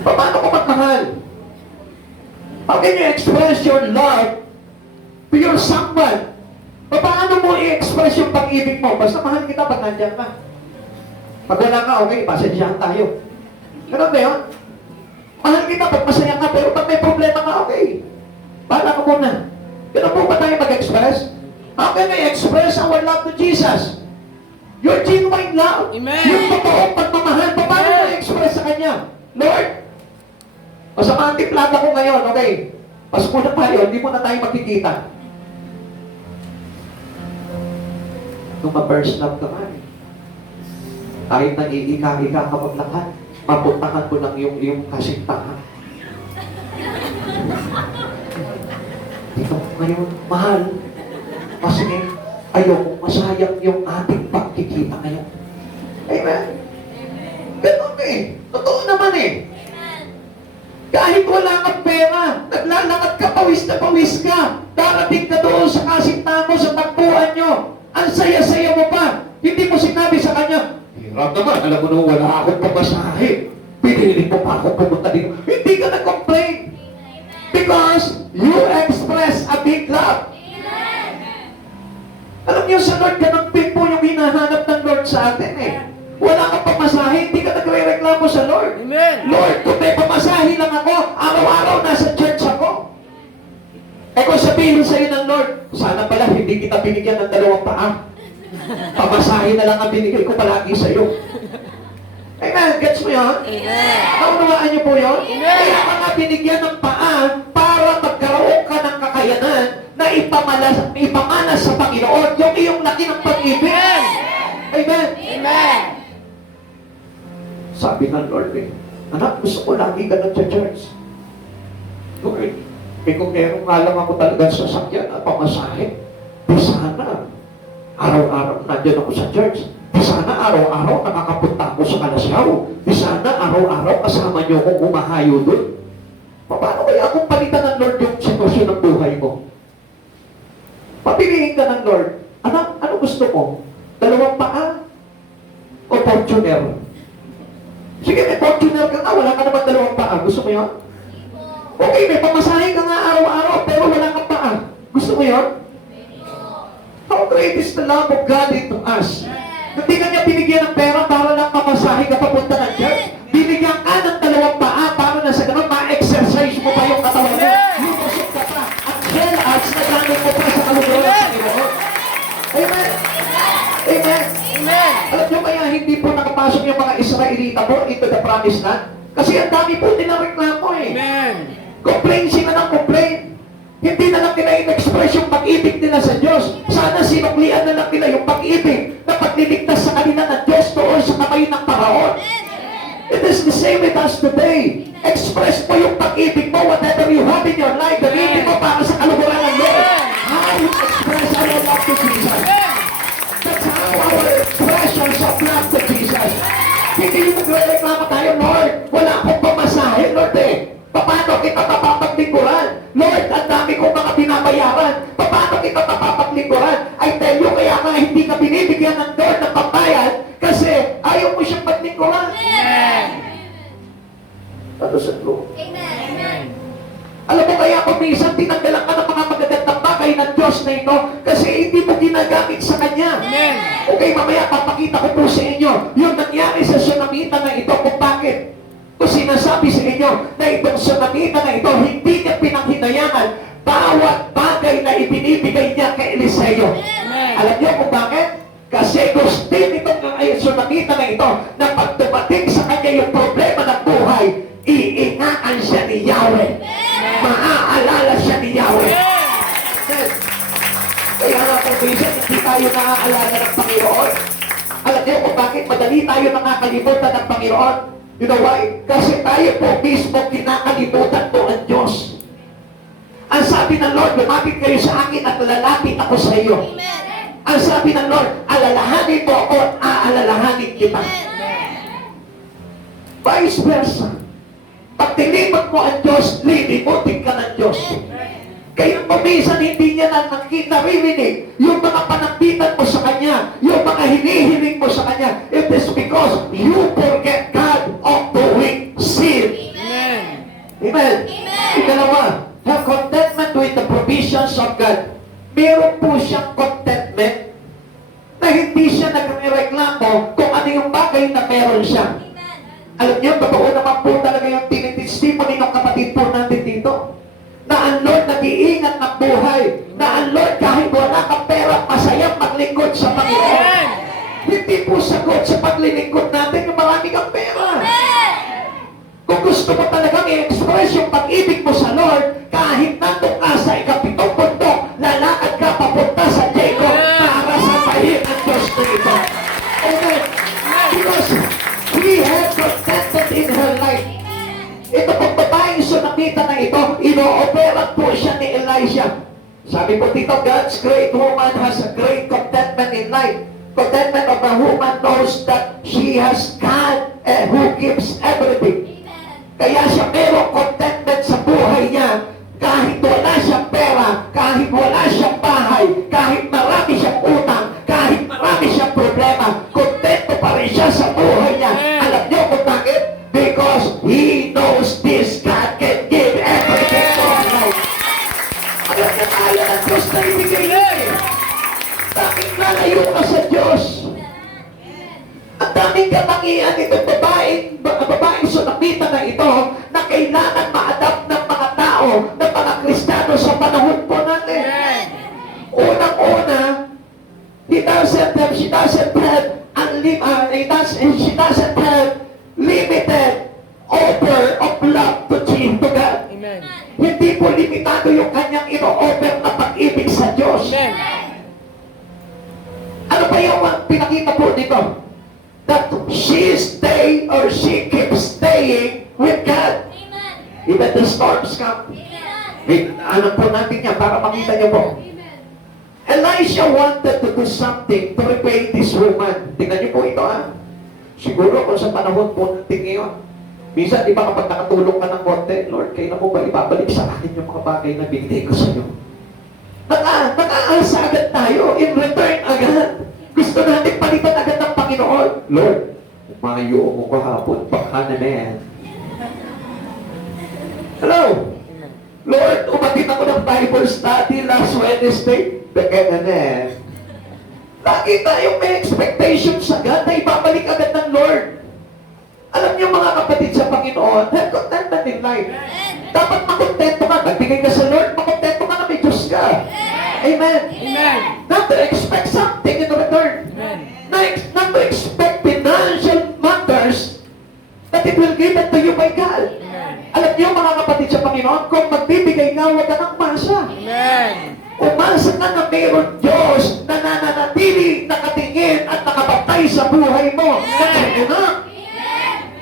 Paano ko magmahal? How can you express your love to your someone? Paano mo i-express yung pag-ibig mo? Basta mahal kita pag nandiyan ka. Pag wala ka, okay, pasensyahan tayo. Ganun ba yun? Mahal kita pag masaya ka, pero pag may problema ka, okay. Bahala ka muna. Ganun po ba tayo mag-express? How can I express our love to Jesus? Your genuine love. Amen. Yung totoong pagmamahal. Paano mo i-express sa Kanya? Lord, masama ang timplada ko ngayon, okay? Pasko na tayo, hindi mo na tayo magkikita. Nung ma-burst love ka man, kahit nang iika-ika ka maglakad, mapuntahan mo lang yung kasintahan. Dito ngayon, mahal. Kasi ayaw masayang yung ating pagkikita ngayon. Amen? Ganun Totoo naman Kahit wala kang pera, naglalakad ka, pawis na pawis ka, darating ka doon sa kasintahan mo, sa takbuhan nyo, ang saya-saya mo pa. Hindi mo sinabi sa kanya, hirap naman, alam mo nung wala akong pamasahe. Pinili mo pa ako pumunta dito. Hindi ka nag-complain. Because you express a big love. Alam niyo, sa Lord, ganun din po yung hinahanap ng Lord sa atin Wala kang pamasahe, hindi ka nagre-reklamo sa Lord. Amen. Lord, kung may pamasahe lang ako, Sasabihin sa'yo ng Lord, sana pala hindi kita binigyan ng 2 paa. Pamasahin na lang ang binigay ko palagi sa'yo. Amen. Gets mo yun? Amen. Naunawaan niyo po yun? Amen. Kaya ka nga binigyan ng paa para magkaroon ka ng kakayanan na ipamana sa Panginoon yung iyong laki ng pag-ibig. Amen. Amen. Sabi ng Lord anak, gusto ko lagi ka nag-church. Lord, kung meron nga lang ako talagang sasakyan at pamasahe, di sana araw-araw nandiyan ako sa church. Di sana araw-araw nakakapunta ako sa Kalasyaw. Di sana araw-araw kasama niyo akong humahayo doon. Paano kaya kung palitan ng Lord yung sitwasyon ng buhay mo? Papiliin ka ng Lord, anak, ano gusto mo? 2 paa o Fortuner? Sige, may Fortuner ka nga, wala ka naman 2 paa. Gusto mo yun? Okay, may pamasahe ka nga araw-araw, pero wala kang paa. Gusto mo yun? How great is the love of God into us? Hindi ka niya binigyan ng pera para lang mamasahe ka papunta ng church. Binigyan ka ng 2 paa para na sa ganun, ma-exercise mo pa yung katawan mo. Lumusok ka pa. At hell as nagamit mo pa sa kaluguran ng Panginoon. Amen? Amen? Amen. Alam niyo kaya hindi po nakapasok yung mga Israelita po into the promised land? Kasi ang dami po nilareklamo eh. Amen. Complain sila ng complain. Hindi na lang nila in-express yung pag-ibig nila sa Diyos. Sana sinuklian na lang nila yung pag-ibig na pagliligtas sa kanila ng Diyos doon sa kamay ng Paraon. It is the same with us today. Express mo yung pag-ibig mo, whatever you have in your life, gamitin mo para sa kaluguran ng Lord. How you express our love to Jesus. That's how our expressions of love to Jesus. Hindi yung nagre-reklamo tayo, Lord, wala akong pamasahe, Lord eh. Paano kita mapapaglingkuran? Lord, ang dami kong mga binabayaran. Paano kita mapapaglingkuran? I tell you, kaya nga hindi ka binibigyan ng Lord ng pambayad kasi ayaw mo siyang paglingkuran. Amen. Ano sa Lord? Amen. Alam mo kaya kung minsan tinanggalan ka ng mga magagandang bagay ng Diyos na ito kasi hindi mo ginagamit sa Kanya. Amen. Okay, mamaya papakita ko po sa inyo yung nangyari sa tsunamita na ito kung bakit. Kung sinasabi sa inyo na itong tsunamita na ito hindi niya pinanghinayangan bawat bagay na ibinibigay niya kay Eliseo. Amen. Alam niyo kung bakit? Kasi gusto nitong tsunamita na ito na pag dumating sa kanya yung problema ng buhay, iingatan siya ni Yahweh. Maaalala siya ni Yahweh. Yes. Kaya nga kung minsan hindi tayo naaalala ng Panginoon, alam niyo kung bakit madali tayo nakakalimutan ng Panginoon? You know why? Kasi tayo po mismo kinakalimutan po ang Diyos. Ang sabi ng Lord, lumapit kayo sa akin at lalapit ako sa iyo. Ang sabi ng Lord, alalahanin mo ako at aalalahanin kita. Vice versa. Pag tinimot mo ang Diyos, lilimutin ka ng Diyos. Kaya paminsan hindi niya naririnig yung mga panakbitan mo sa Kanya, yung mga hinihiling mo sa Kanya. It is because you forget God of doing sin. Amen. Amen. Ikalawa, have contentment with the provisions of God. Meron po siyang contentment na hindi siya nagreklamo kung ano yung bagay na meron siya. Alam niyo, totoo naman po talaga yung tinitestimony ng kapatid po natin dito. Na ang Lord nag-iingat ng buhay. Na ang Lord kahit wala kang pera, masayang maglingkod sa Panginoon. Amen. Hindi po sagot sa paglilingkod natin yung marami kang pera. Kung gusto mo talagang i-express yung pag-ibig mo sa Lord, kahit nandun ka sa ikapitong bundok, lalakad ka papunta sa Jacob para sampahin ang Diyos na ito. Amen. Because He had contentment in her life. Ito pong babaeng sunamita na ito, ino-opera po siya ni Elijah. Sabi po dito, God's great woman has a great contentment in life. Contentment of a woman knows that she has God who gives everything. Kaya siya merong contentment sa buhay niya. Kahit wala siyang pera, kahit wala siyang bahay, kahit marami siyang utang, kahit marami siyang problema, kontento pa rin siya sa buhay niya. Alam niyo kung bakit? Because He knows this God can give everything to our life. Alam niya kaya ng Diyos na ibigay niya eh. Bakit nalayo ka sa Diyos? Ang daming katangian itong babaeng sunamita na ito na kailangan ma-adapt ng mga tao, ng mga Kristiyano sa panahon po natin. dealing with God. Even the storms come. Alam po natin yan para makita niyo po. Elisha wanted to do something to repay this woman. Tingnan niyo po ito ha. Siguro kung sa panahon po natin ngayon, minsan di ba kapag nakatulong ka ng konti, Lord, kayo na po ba ibabalik sa akin yung mga bagay na binigay ko sa iyo? Nakaaalsa agad tayo, in return agad. Gusto natin palitan agad ng Panginoon. Lord, umayo mo kahapon, baka na yan. Hello? Lord, umatid ako ng Bible study last Wednesday. Baka na yan. Lagi tayong may expectations agad na ibabalik agad ng Lord. Alam niyo mga kapatid sa Panginoon, have contentment in life. Dapat makontento ka. Nagbigay ka sa Lord, makontento ka na may Diyos ka. Amen. Amen. Not to expect something in return. Amen. Not to expect financial matters that it will given to you by God. Alam niyo mga kapatid sa Panginoon, kung magbibigay ka, huwag ka nang umasa. Amen. Umasa ka na mayroon Diyos na nananatili, nakatingin at nakabantay sa buhay mo. Amen.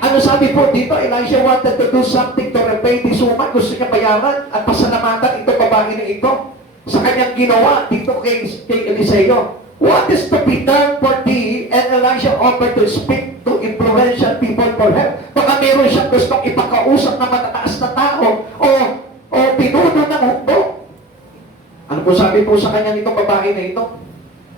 Ano sabi po dito? Elisha wanted to do something to repay this woman. Gusto niya bayaran at pasalamatan ito babae na ito sa kanyang ginawa dito kay Eliseo. What is to be done for thee? And Elisha offered to speak to influential people for help. Baka meron siyang gustong ipakausap na matataas na tao o pinuno ng hukbo. Ano po sabi po sa kanya nitong babae na ito?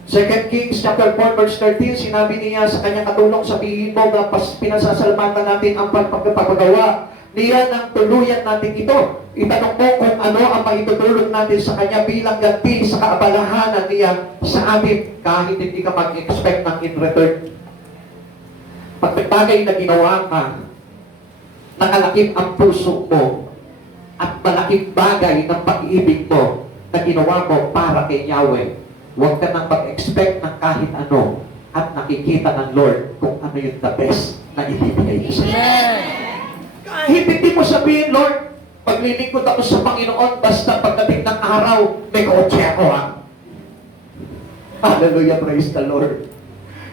2 Kings chapter 4 verse 13, sinabi niya sa kanyang katulong, sabihin mo na pinasasalamatan natin ang pagpapagawa niya ng tuluyan natin ito. Itanong mo kung ano ang maitutulong natin sa kanya bilang ganti sa kaabalahanan niya sa amin kahit hindi ka mag-expect ng in return. Pag may bagay na ginawa ka, nakalakip ang puso mo at malaking bagay ng pag-ibig mo na ginawa mo para kay Yahweh. Huwag ka nang mag-expect ng kahit ano at nakikita ng Lord kung ano yung the best na ibibigay ko sa iyo. Kahit hindi mo sabihin, Lord, paglilingkod ako sa Panginoon, basta pagdating ng araw, may kotse ako ha. Hallelujah, praise the Lord.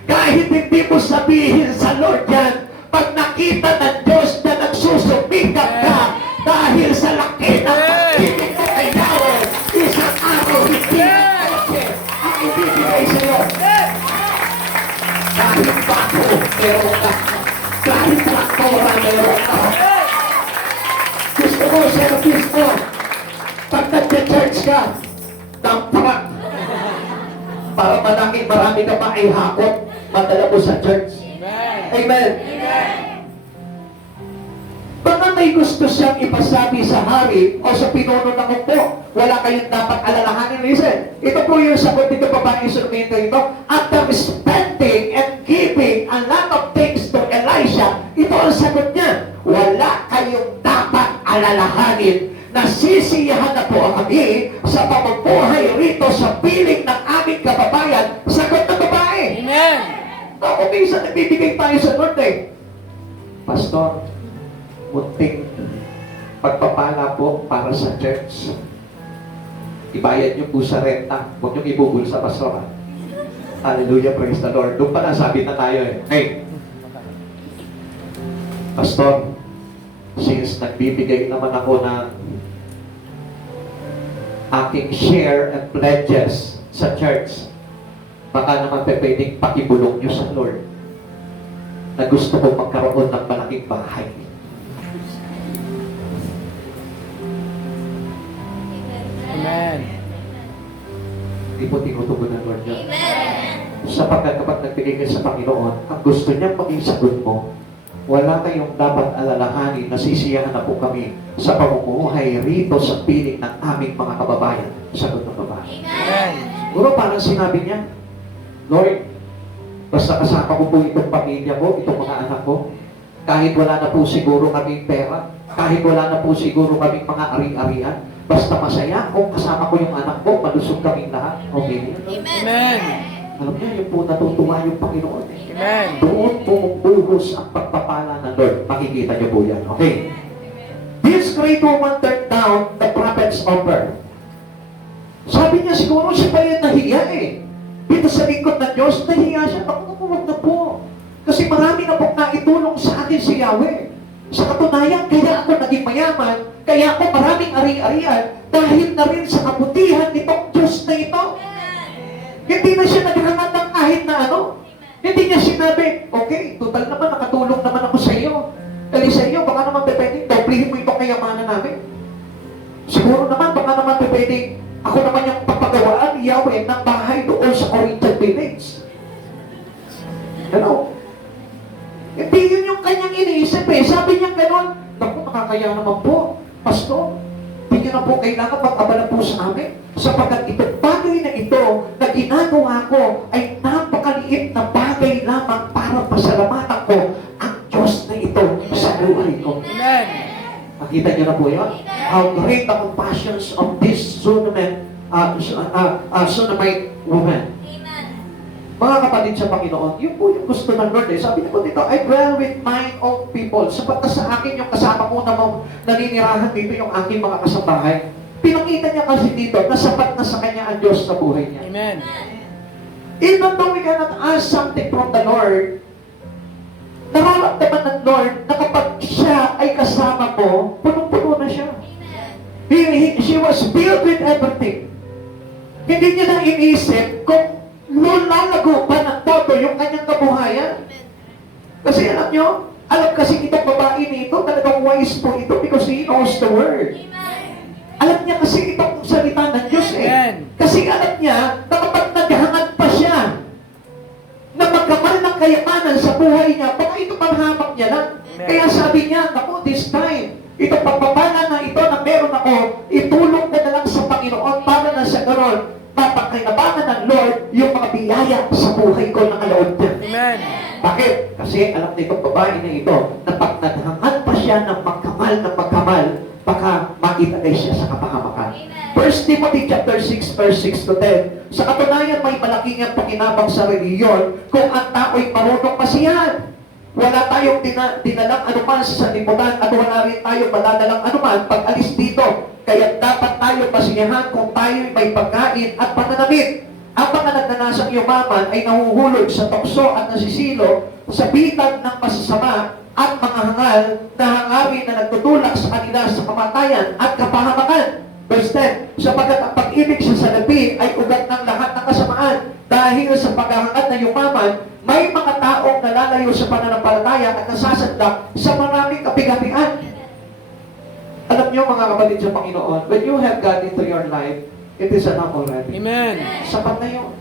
Kahit hindi mo sabihin sa Lord yan, pag nakita ng Diyos na nagsusumikap ka dahil sa laki ng pag-ibig mo kay Yahweh, isang araw hindi ang ibibigay sa iyo. Kahit bako, meron ka. Kahit traktora, meron ka. Gusto mo, service mo. Pag nag-church ka, dampak. Para marami ka maihakot, madala mo sa church. Amen. Baka may gusto siyang ipasabi sa hari o sa pinuno ng hukbo, wala kayong dapat alalahanin. Listen, ito po yung sagot dito babae instrumento ito. After spending and giving a lot of things to Elisha, ito ang sagot niya. Wala kayong dapat alalahanin. Nasisiyahan na po kami sa pamumuhay rito sa piling ng aming kababayan. Sagot ng babae. Amen. Ako minsan nagbibigay tayo sa Lord eh. Pastor, munting pagpapala po para sa church. Ibayad niyo po sa renta. Huwag niyo ibubul sa pastor. Hallelujah, praise the Lord. Doon pa nasabi na tayo eh. Hey, Pastor, since nagbibigay naman ako ng aking share and pledges sa church, baka naman pwedeng pakibulong niyo sa Lord na gusto ko magkaroon ng malaking bahay. Amen. Hindi po tinutugon ng Lord yun. Sapagkat kapag nagbigay ka sa Panginoon, ang gusto niya maging sagot mo, wala kayong dapat alalahanin, nasisiyahan na po kami sa pamumuhay rito sa piling ng aming mga kababayan. Sagot ng babae. Amen. Siguro parang sinabi niya, Lord, basta kasama ko po itong pamilya ko, itong mga anak ko, kahit wala na po siguro kaming pera, kahit wala na po siguro kaming mga ari-arian, basta masaya kung kasama ko yung anak ko, malusog kaming lahat. Okay? Amen. Alam niya, yung po natutuwa yung Panginoon. Amen. Doon pumupuhos ang pagpapala ng Lord. Makikita niyo po yan. Okay? This great woman turned down the prophet's offer. Sabi niya, siguro siya pa yung nahiya eh. Dito sa lingkod ng Diyos, nahiya siya. Huwag na po. Kasi marami na pong naitulong sa akin si Yahweh. Sa katunayan, kaya ako naging mayaman, kaya ako maraming ari-arian, dahil na rin sa kabutihan nitong Diyos na ito. Hindi na siya naghangad ng kahit na ano. Hindi niya sinabi, okay, total naman, nakatulong naman ako sa iyo. Dahil sa iyo, baka naman pwedeng doblihin mo itong kayamanan namin. Siguro naman, baka naman pwedeng ako naman yung papagawaan ni Yahweh ng bahay doon sa Corinthian Village. Ano? Hindi yun yung kanyang iniisip eh. Sabi niya gano'n, naku, nakakaya naman po, Pastor. Hindi niyo na po kailangan pag-abala po sa amin. Sapagkat itong bagay na ito na ginagawa ko ay napakaliit na bagay lamang para pasalamatan ko ang Diyos na ito sa buhay ko. Amen. Nakita niyo na po yun? How great the compassions of this Sunamite woman. Mga kapatid sa Panginoon, yun po yung gusto ng Lord eh. Sabi niya po dito, I dwell with mine own people. Sapat na sa akin yung kasama ko na naninirahan dito yung aking mga kasambahay. Pinakita niya kasi dito na sapat na sa kanya ang Diyos sa buhay niya. Amen. Even though we cannot ask something from the Lord, nararamdaman ng Lord na kapag siya ay kasama ko, punong-puno na siya. She was filled with everything. Hindi niya na iniisip kung lalago pa ng todo yung kanyang kabuhayan. Kasi alam nyo, alam kasi itong babae nito, talagang wise po ito because he knows the word. Alam niya kasi itong salita ng Diyos eh. Amen. Kasi alam niya na kapag naghangad pa siya na magkamal ng kayamanan sa buhay niya, baka ito panghamak niya lang. Amen. Kaya sabi niya, naku, this time, itong pagpapala na ito na meron ako, itulong ko na lang sa Panginoon para na sa ganon, mapagkinabangan ng Lord yung mga biyaya sa buhay ko na kaloob niya. Amen. Bakit? Kasi alam nitong babae na ito na pag naghangad pa siya ng magkamal, baka makitagay siya sa kapahamakan. 1 Timothy chapter 6, verse 6 to 10. Sa katunayan, may malaking ang pakinabang sa reliyon kung ang tao'y marunong masiyahan. Wala tayong dinalang anuman sa sanlibutan at wala rin tayong madadalang anuman pag alis dito. Kaya dapat tayo masiyahan kung tayo'y may pagkain at pananamit. Ang mga nagnanasang yumaman ay nahuhulog sa tukso at nasisilo sa bitag ng masasama at mga hangal na hangarin na nagtutulak sa kanila sa kamatayan at kapahamakan. Verse 10, sapagkat ang pag-ibig sa salapi ay ugat ng lahat ng kasamaan. Dahil sa paghahangad na yumaman, may mga taong nalalayo sa pananampalataya at nasasadlak sa maraming kapighatian. Alam niyo mga kapatid sa Panginoon, when you have God into your life, it is enough already. Amen. Sapat na yun.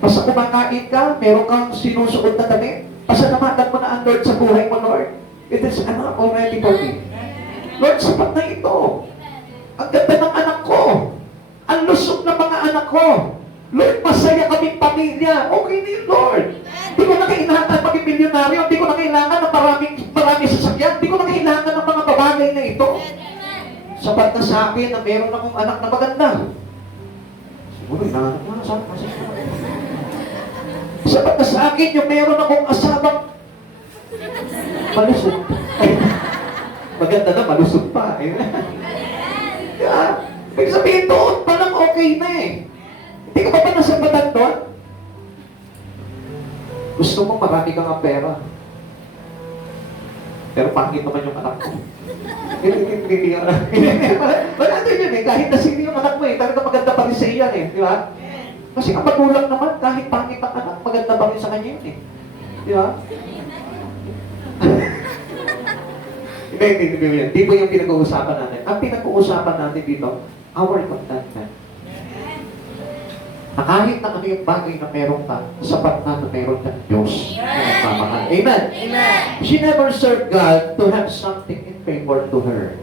Basta kumakain ka, meron kang sinusuot na damit, pasalamatan mo na ang Lord sa buhay mo, Lord. It is enough already for me. Lord, sapat na ito. Ang ganda ng anak ko. Ang lusog ng mga anak ko. Lord, masaya kaming pamilya. Okay na yun, Lord. Hindi ko na kailangan maging milyonaryo. Hindi ko na kailangan ng maraming sasakyan. Hindi ko na kailangan ng mga bagay na ito. Sapat na sa akin na meron akong anak na maganda. Siguro, hinahanap mo na sa akin. Sapat na sa akin yung meron akong asabang malusog. Maganda na, malusog pa. Kaya, ibig sabihin doon, palang okay na eh. Hindi ka pa nasabatan doon? Gusto mo marami kang pera. Pero pangit naman yung anak mo. Hindi yung anak mo. Wala din yun eh. Kahit nasili yung anak mo eh. Talaga maganda pa rin sa iyan eh. Di ba? Kasi ang magulang naman, kahit pangit ang anak, maganda pa rin sa kanya yun eh. Di ba? Hindi po yung pinag-uusapan natin. Ang pinag-uusapan natin dito, our contentment. Na kahit na ano yung bagay na meron ka, sapat na meron ka Diyos na nagmamahal. Amen? Amen. She never served God to have something in favor to her.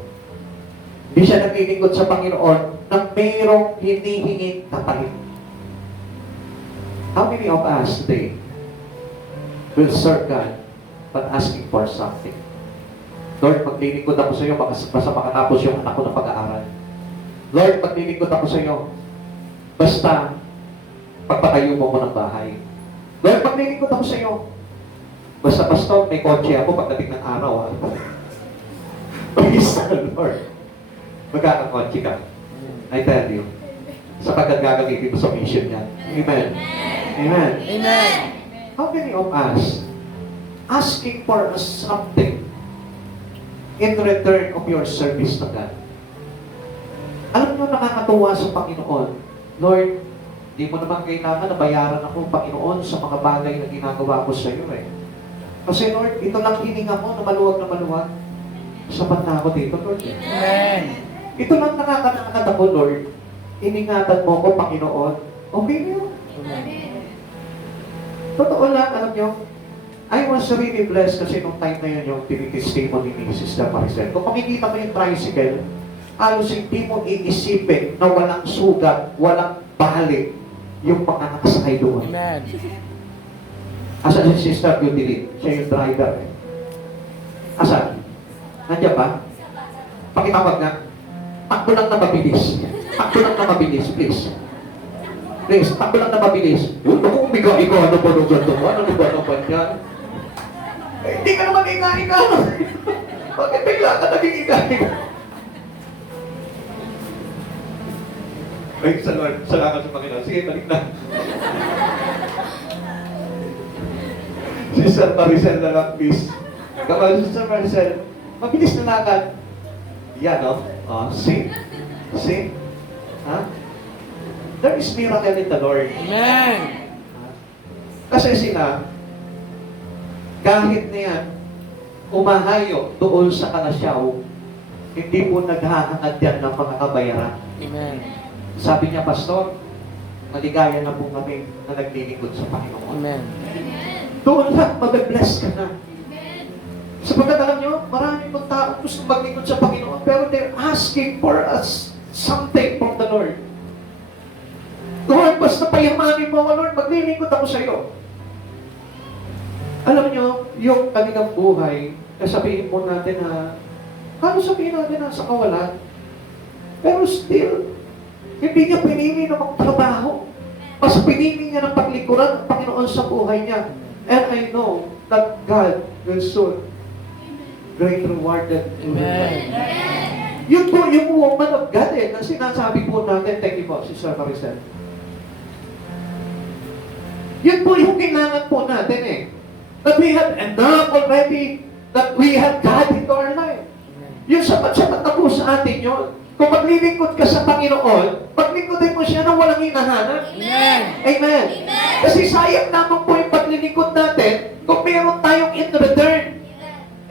Hindi siya naglilingkod sa Panginoon na mayroong hinihinging kapalit. How many of us today will serve God but asking for something? Lord, maglilingkod ako sa iyo basta makatapos yung anak ko ng pag-aaral. Lord, maglilingkod ako sa iyo basta pagpatayo mo ko ng bahay. Lord, maglilingkod ako sa iyo basta may kotse ako pagdating ng araw. Praise the Lord. Magkakakotse ka. I tell you. Sapagkat gagamitin mo sa mission niya. Amen. Amen. Amen. How many of us asking for something in return of your service to God. Alam nyo, nakakatuwa sa Panginoon. Lord, di mo naman kailangan na bayaran ako, Panginoon, sa mga bagay na ginagawa ko sa iyo eh. Kasi Lord, ito lang hininga mo na maluwag. Sapat na ako dito, Lord. Amen. Ito lang nakakanakat ako, Lord. Iningatan mo ko, Panginoon. Okay na yun. Amen. Totoo lang, alam nyo, I was really blessed kasi nung time na yun yung testimony ni Sister Maricel. Kung makikita mo yung tricycle, halos hindi mo iisipin na walang sugat, walang balik yung mga nakasakay doon. Amen. Asan si Sister Beauty? Siya yung driver. Asan? Nandiyan ba? Pakitawag nga. Takbo lang na mabilis. Takbo lang na mabilis, please. Please, takbo lang na mabilis. Yun, ako umiga-iga. Ano ba naman yan? Eh, hindi ka naman iga-iga. Bakit bigla ka naging iga-iga? Ay, salamat sa Panginoon. Sige, balik na. Sister Maricel na lang, please. Kapag Sister Maricel, mabilis na lakad. Yan, no? Oh, see? See? Ha? There is miracle in the Lord. Amen. Kasi sila, kahit na yan, umahayo doon sa Kalasyaw, hindi po naghahangad yan ng mga kabayaran. Amen. Sabi niya, Pastor, maligaya na po kami na naglilingkod sa Panginoon. Amen. Doon lang, mag-bless ka na. Sapagkat alam nyo, marami pong tao gusto maglingkod sa Panginoon, pero they're asking for us something from the Lord. Lord, basta payamanin mo ako, Lord, maglilingkod ako sa iyo. Alam nyo, yung kanilang buhay, sabihin po natin na, sabihin natin na sa kawalan, pero still, hindi niya pinili na magtrabaho. Mas pinili niya ng paglikuran ng Panginoon sa buhay niya. And I know that God will soon great rewarded. Amen. Yun po yung woman of God na sinasabi po natin, thank you po, Sister Maricel. Yun po yung kailangan po natin that we have enough already, that we have God into our life. Yung sapat-sapat na po sa atin yun. Kung maglilingkod ka sa Panginoon, maglingkodin mo siya na walang hinahanap. Amen. Amen. Kasi sayang naman po yung paglilingkod natin kung meron tayong in return.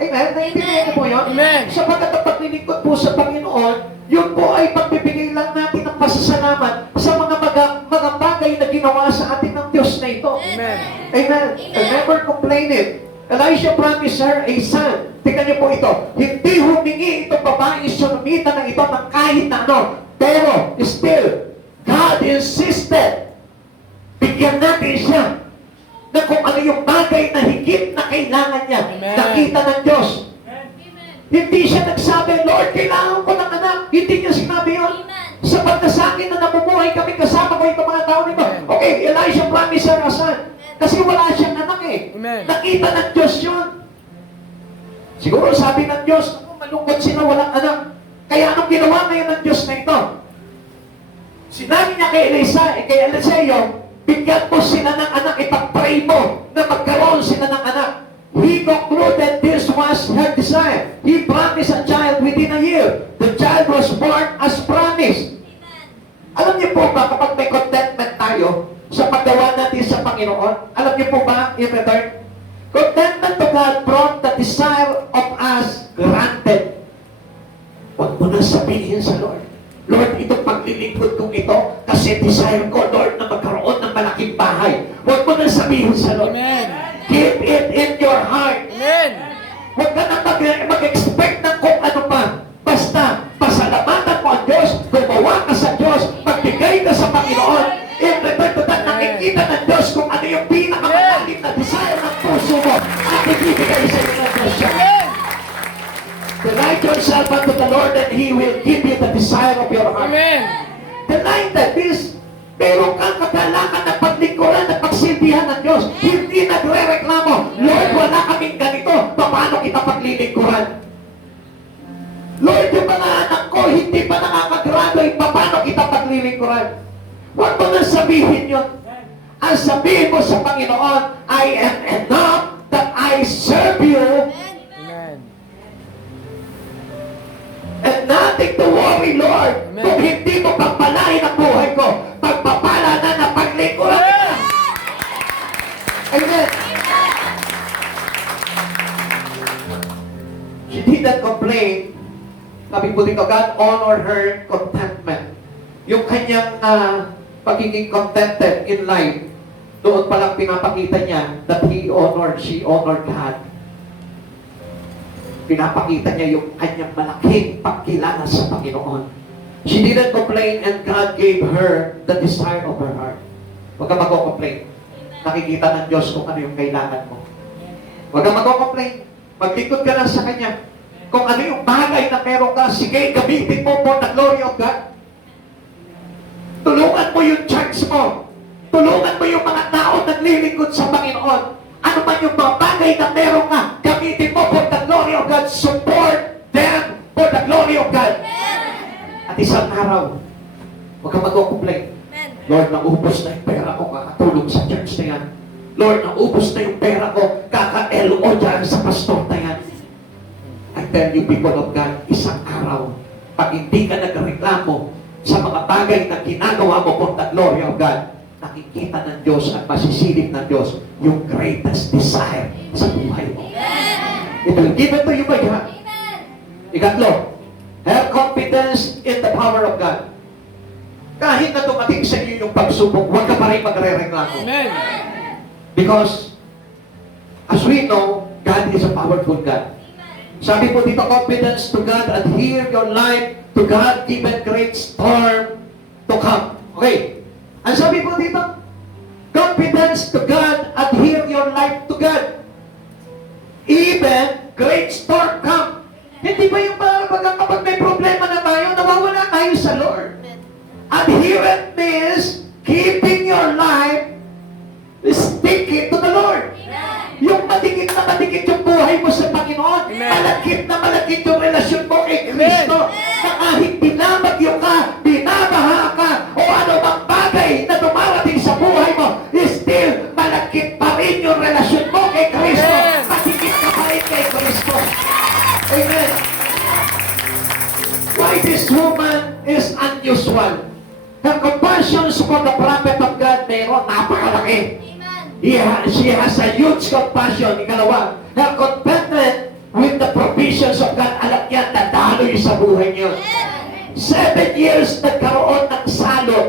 Amen? Naintindihan niyo po yun? Amen. Sapagkat ang paglilingkod po sa Panginoon, yun po ay pagbibigay lang natin ng pasasalamat sa mga bagay na ginawa sa atin ng Diyos na ito. Amen. Amen. And never complain it. Elijah promised her a son. Tingnan niyo po ito. Hindi humingi itong babae sunumita ng ito ng kahit na ano. Pero, still, God insisted. Bigyan natin siya na kung ano yung bagay na higit na kailangan niya. Amen. Nakita ng Diyos. Hindi siya nagsabi, Lord, kailangan ko ng anak. Hindi niya sinabi yun. Sapat na sa akin na namumuhay kami kasama ko itong mga tao nito. Amen. Okay, Elijah promised her a son. Kasi wala siyang anak eh. Amen. Nakita ng Diyos yun. Siguro sabi ng Diyos, malungkot sila walang anak. Kaya anong ginawa ngayon ng Diyos na ito? Sinabi niya kay Eliseo, bigyan mo sila ng anak, ipag-pray mo na magkaroon sila ng anak. He concluded this was her desire. He promised a child within a year. The child was born as promised. Alam niyo po ba, kapag may contentment tayo sa paggawa natin sa Panginoon, alam niyo po ba, in return, contentment to God brought the desire of us granted. Huwag mo na sabihin sa Lord, Lord, itong paglilingkod kong ito, kasi desire ko, Lord, na magkaroon ng malaking bahay. Huwag mo na sabihin sa Lord. Amen. Keep it in your heart. Amen. Huwag ka na mag-expect ng kung ano pa. Basta, pasalamatan mo ang Diyos, gumawa ka sa Diyos, magbigay ka sa Panginoon. In return to that, nakikita ng Diyos kung ano yung pinakamalalim na desire ng puso mo at ibibigay sa iyo ng Diyos siya. Amen. Delight yourself unto the Lord and He will give you the desire of your heart. Amen. Delight that is, meron kang kagalakan na paglingkuran at pagsilbihan ng Diyos. Hindi nagre-reklamo, Lord, wala kaming ganito, paano kita paglilingkuran? Lord, yung mga anak ko, hindi pa nakakagraduate, paano kita paglilingkuran? Huwag mo na sabihin yun. Ang sabihin mo sa Panginoon, I am enough that I serve you. Amen. nothing to worry, Lord. Amen. Kung hindi mo pagpalain ang buhay ko, pagpapala na na paglingkuran ka. Amen. She didn't complain. Sabi po dito, God honor her contentment. Yung kanyang pagiging contented in life, doon palang pinapakita niya that she honored God. Pinapakita niya yung kanyang malaking pagkilala sa Panginoon. She didn't complain and God gave her the desire of her heart. Huwag ka mag-complain. Nakikita ng Diyos kung ano yung kailangan mo. Huwag ka mag-complain. Maglingkod ka lang sa Kanya. Kung ano yung bagay na meron ka, sige, gamitin mo for the glory of God. Tulungan mo yung church mo. Tulungan mo yung mga tao naglilingkod sa Panginoon. Ano man yung mga bagay na meron ka, gamitin mo for the glory of God. Support them for the glory of God. At isang araw, huwag ka mag-complain. Lord, naubos na yung pera ko, kakatulong sa church na yan. Lord, naubos na yung pera ko, kaka-LO dyan sa pastor na yan. I tell you, people of God, isang araw, pag hindi ka nagreklamo sa mga bagay na ginagawa mo for the glory of God, nakikita ng Diyos at masisilip ng Diyos yung greatest desire sa buhay mo. It will give it to you by God. Ikatlo, have confidence in the power of God. Kahit na dumating sa iyo yung pagsubok, huwag ka pa rin magre-reklamo. Amen. Because, as we know, God is a powerful God. Sabi po dito, confidence to God, adhere your life to God, given great storm to come. Okay. Ang sabi po dito, confidence to God, adhere your life to God. Even great storm come. Hindi ba yung parang kapag may problema na tayo, nawawala tayo sa Lord? Adherent means keeping your life sticky to the Lord. Yung madikit na madikit yung buhay mo sa Panginoon. Amen. Malagkit na malagkit yung relasyon mo kay Kristo. Na kahit binabagyo ka, binabaha ka, o ano bang bagay na dumarating sa buhay mo, still malagkit pa rin yung relasyon mo kay Kristo. Amen. Matikit ka pa rin kay Kristo. Amen. Why this woman is unusual? Her compassion for the prophet of God, meron napakalaki. She has a huge compassion. Ikalawa, her contentment with the provisions of God. Alam niya, nadaloy sa buhay niyo. 7 years nagkaroon ng salot